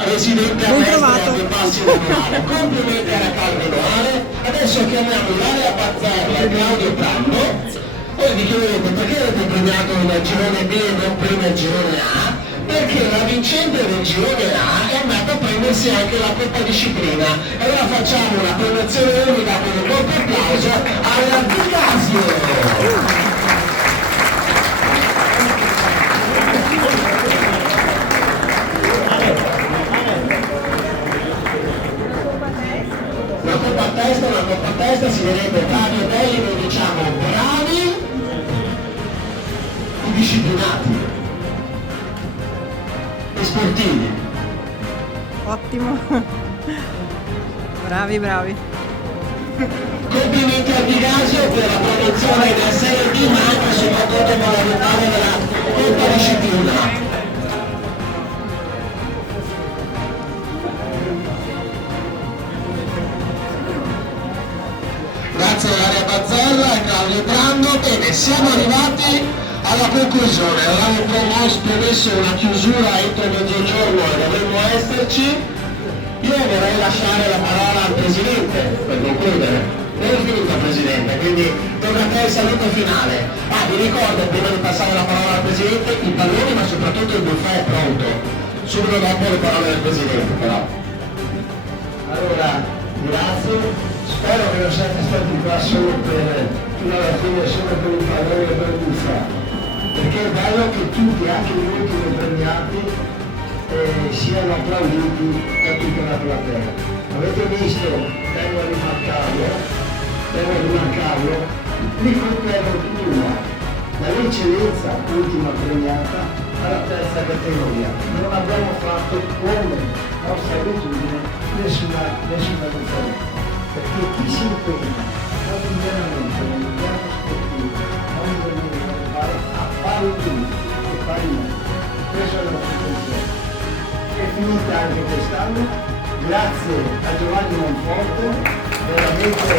residente a Mestre dei passi del mare. Complimenti alla cardinale. Adesso chiamiamo Ilaria Bazzarla e Claudio Brando. Voi vi chiederete perché avete premiato il girone B e non prima il girone A? Perché la vincente del girone A è andata a prendersi anche la Coppa Disciplina. Allora facciamo una premiazione unica con un corto applauso alla Vigasio. Una coppa a testa si vedrebbe bravi e belli, noi diciamo bravi e disciplinati e sportivi. Ottimo. Bravi, bravi. Complimenti a Vigasio per la promozione del Serie D, ma anche e soprattutto per la vittoria della Coppa Disciplina. Grazie a Ilaria Bazzarla e Claudio Brando. Bene, siamo arrivati alla conclusione. Avevamo promesso una chiusura entro mezzogiorno e dovremmo esserci. Io vorrei lasciare la parola al Presidente per concludere. Non è finita Presidente, quindi tocca a te il saluto finale. Vi ricordo prima di passare la parola al Presidente i palloni, ma soprattutto il buffet è pronto. Subito dopo le parole del Presidente però. Allora, grazie. Spero che non siate stati qua solo fino alla fine, solo per il pallone e per il buffet, perché è bello che tutti, anche gli ultimi premiati, siano applauditi da tutta la platea. Avete visto, devo rimarcarlo, ricordo prima, dall'eccellenza ultima premiata alla terza categoria. Non abbiamo fatto come nostra abitudine nessuna differenza. Perché chi si impegna quotidianamente nell'impianto sportivo non deve fare a pari tutti e pari noi. Questo è il nostro pensiero. È finita anche quest'anno, grazie a Giovanni Monforte, veramente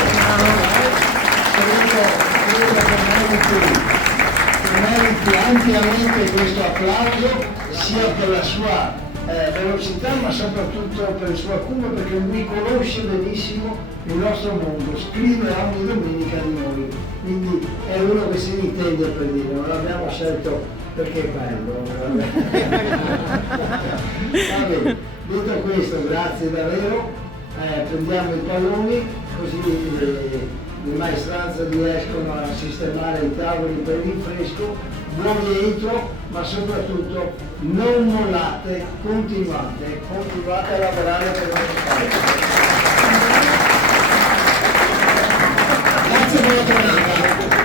meriti ampiamente questo applauso sia per la sua velocità, ma soprattutto per il suo acume, perché lui conosce benissimo il nostro mondo, scrive ogni domenica di noi, quindi è uno che si intende per dire, non l'abbiamo scelto perché è bello. Va bene, detto questo, grazie davvero, prendiamo i palloni così le maestranze riescono a sistemare i tavoli per il rinfresco. Buon rientro, ma soprattutto non mollate, continuate a lavorare per il nostro paese.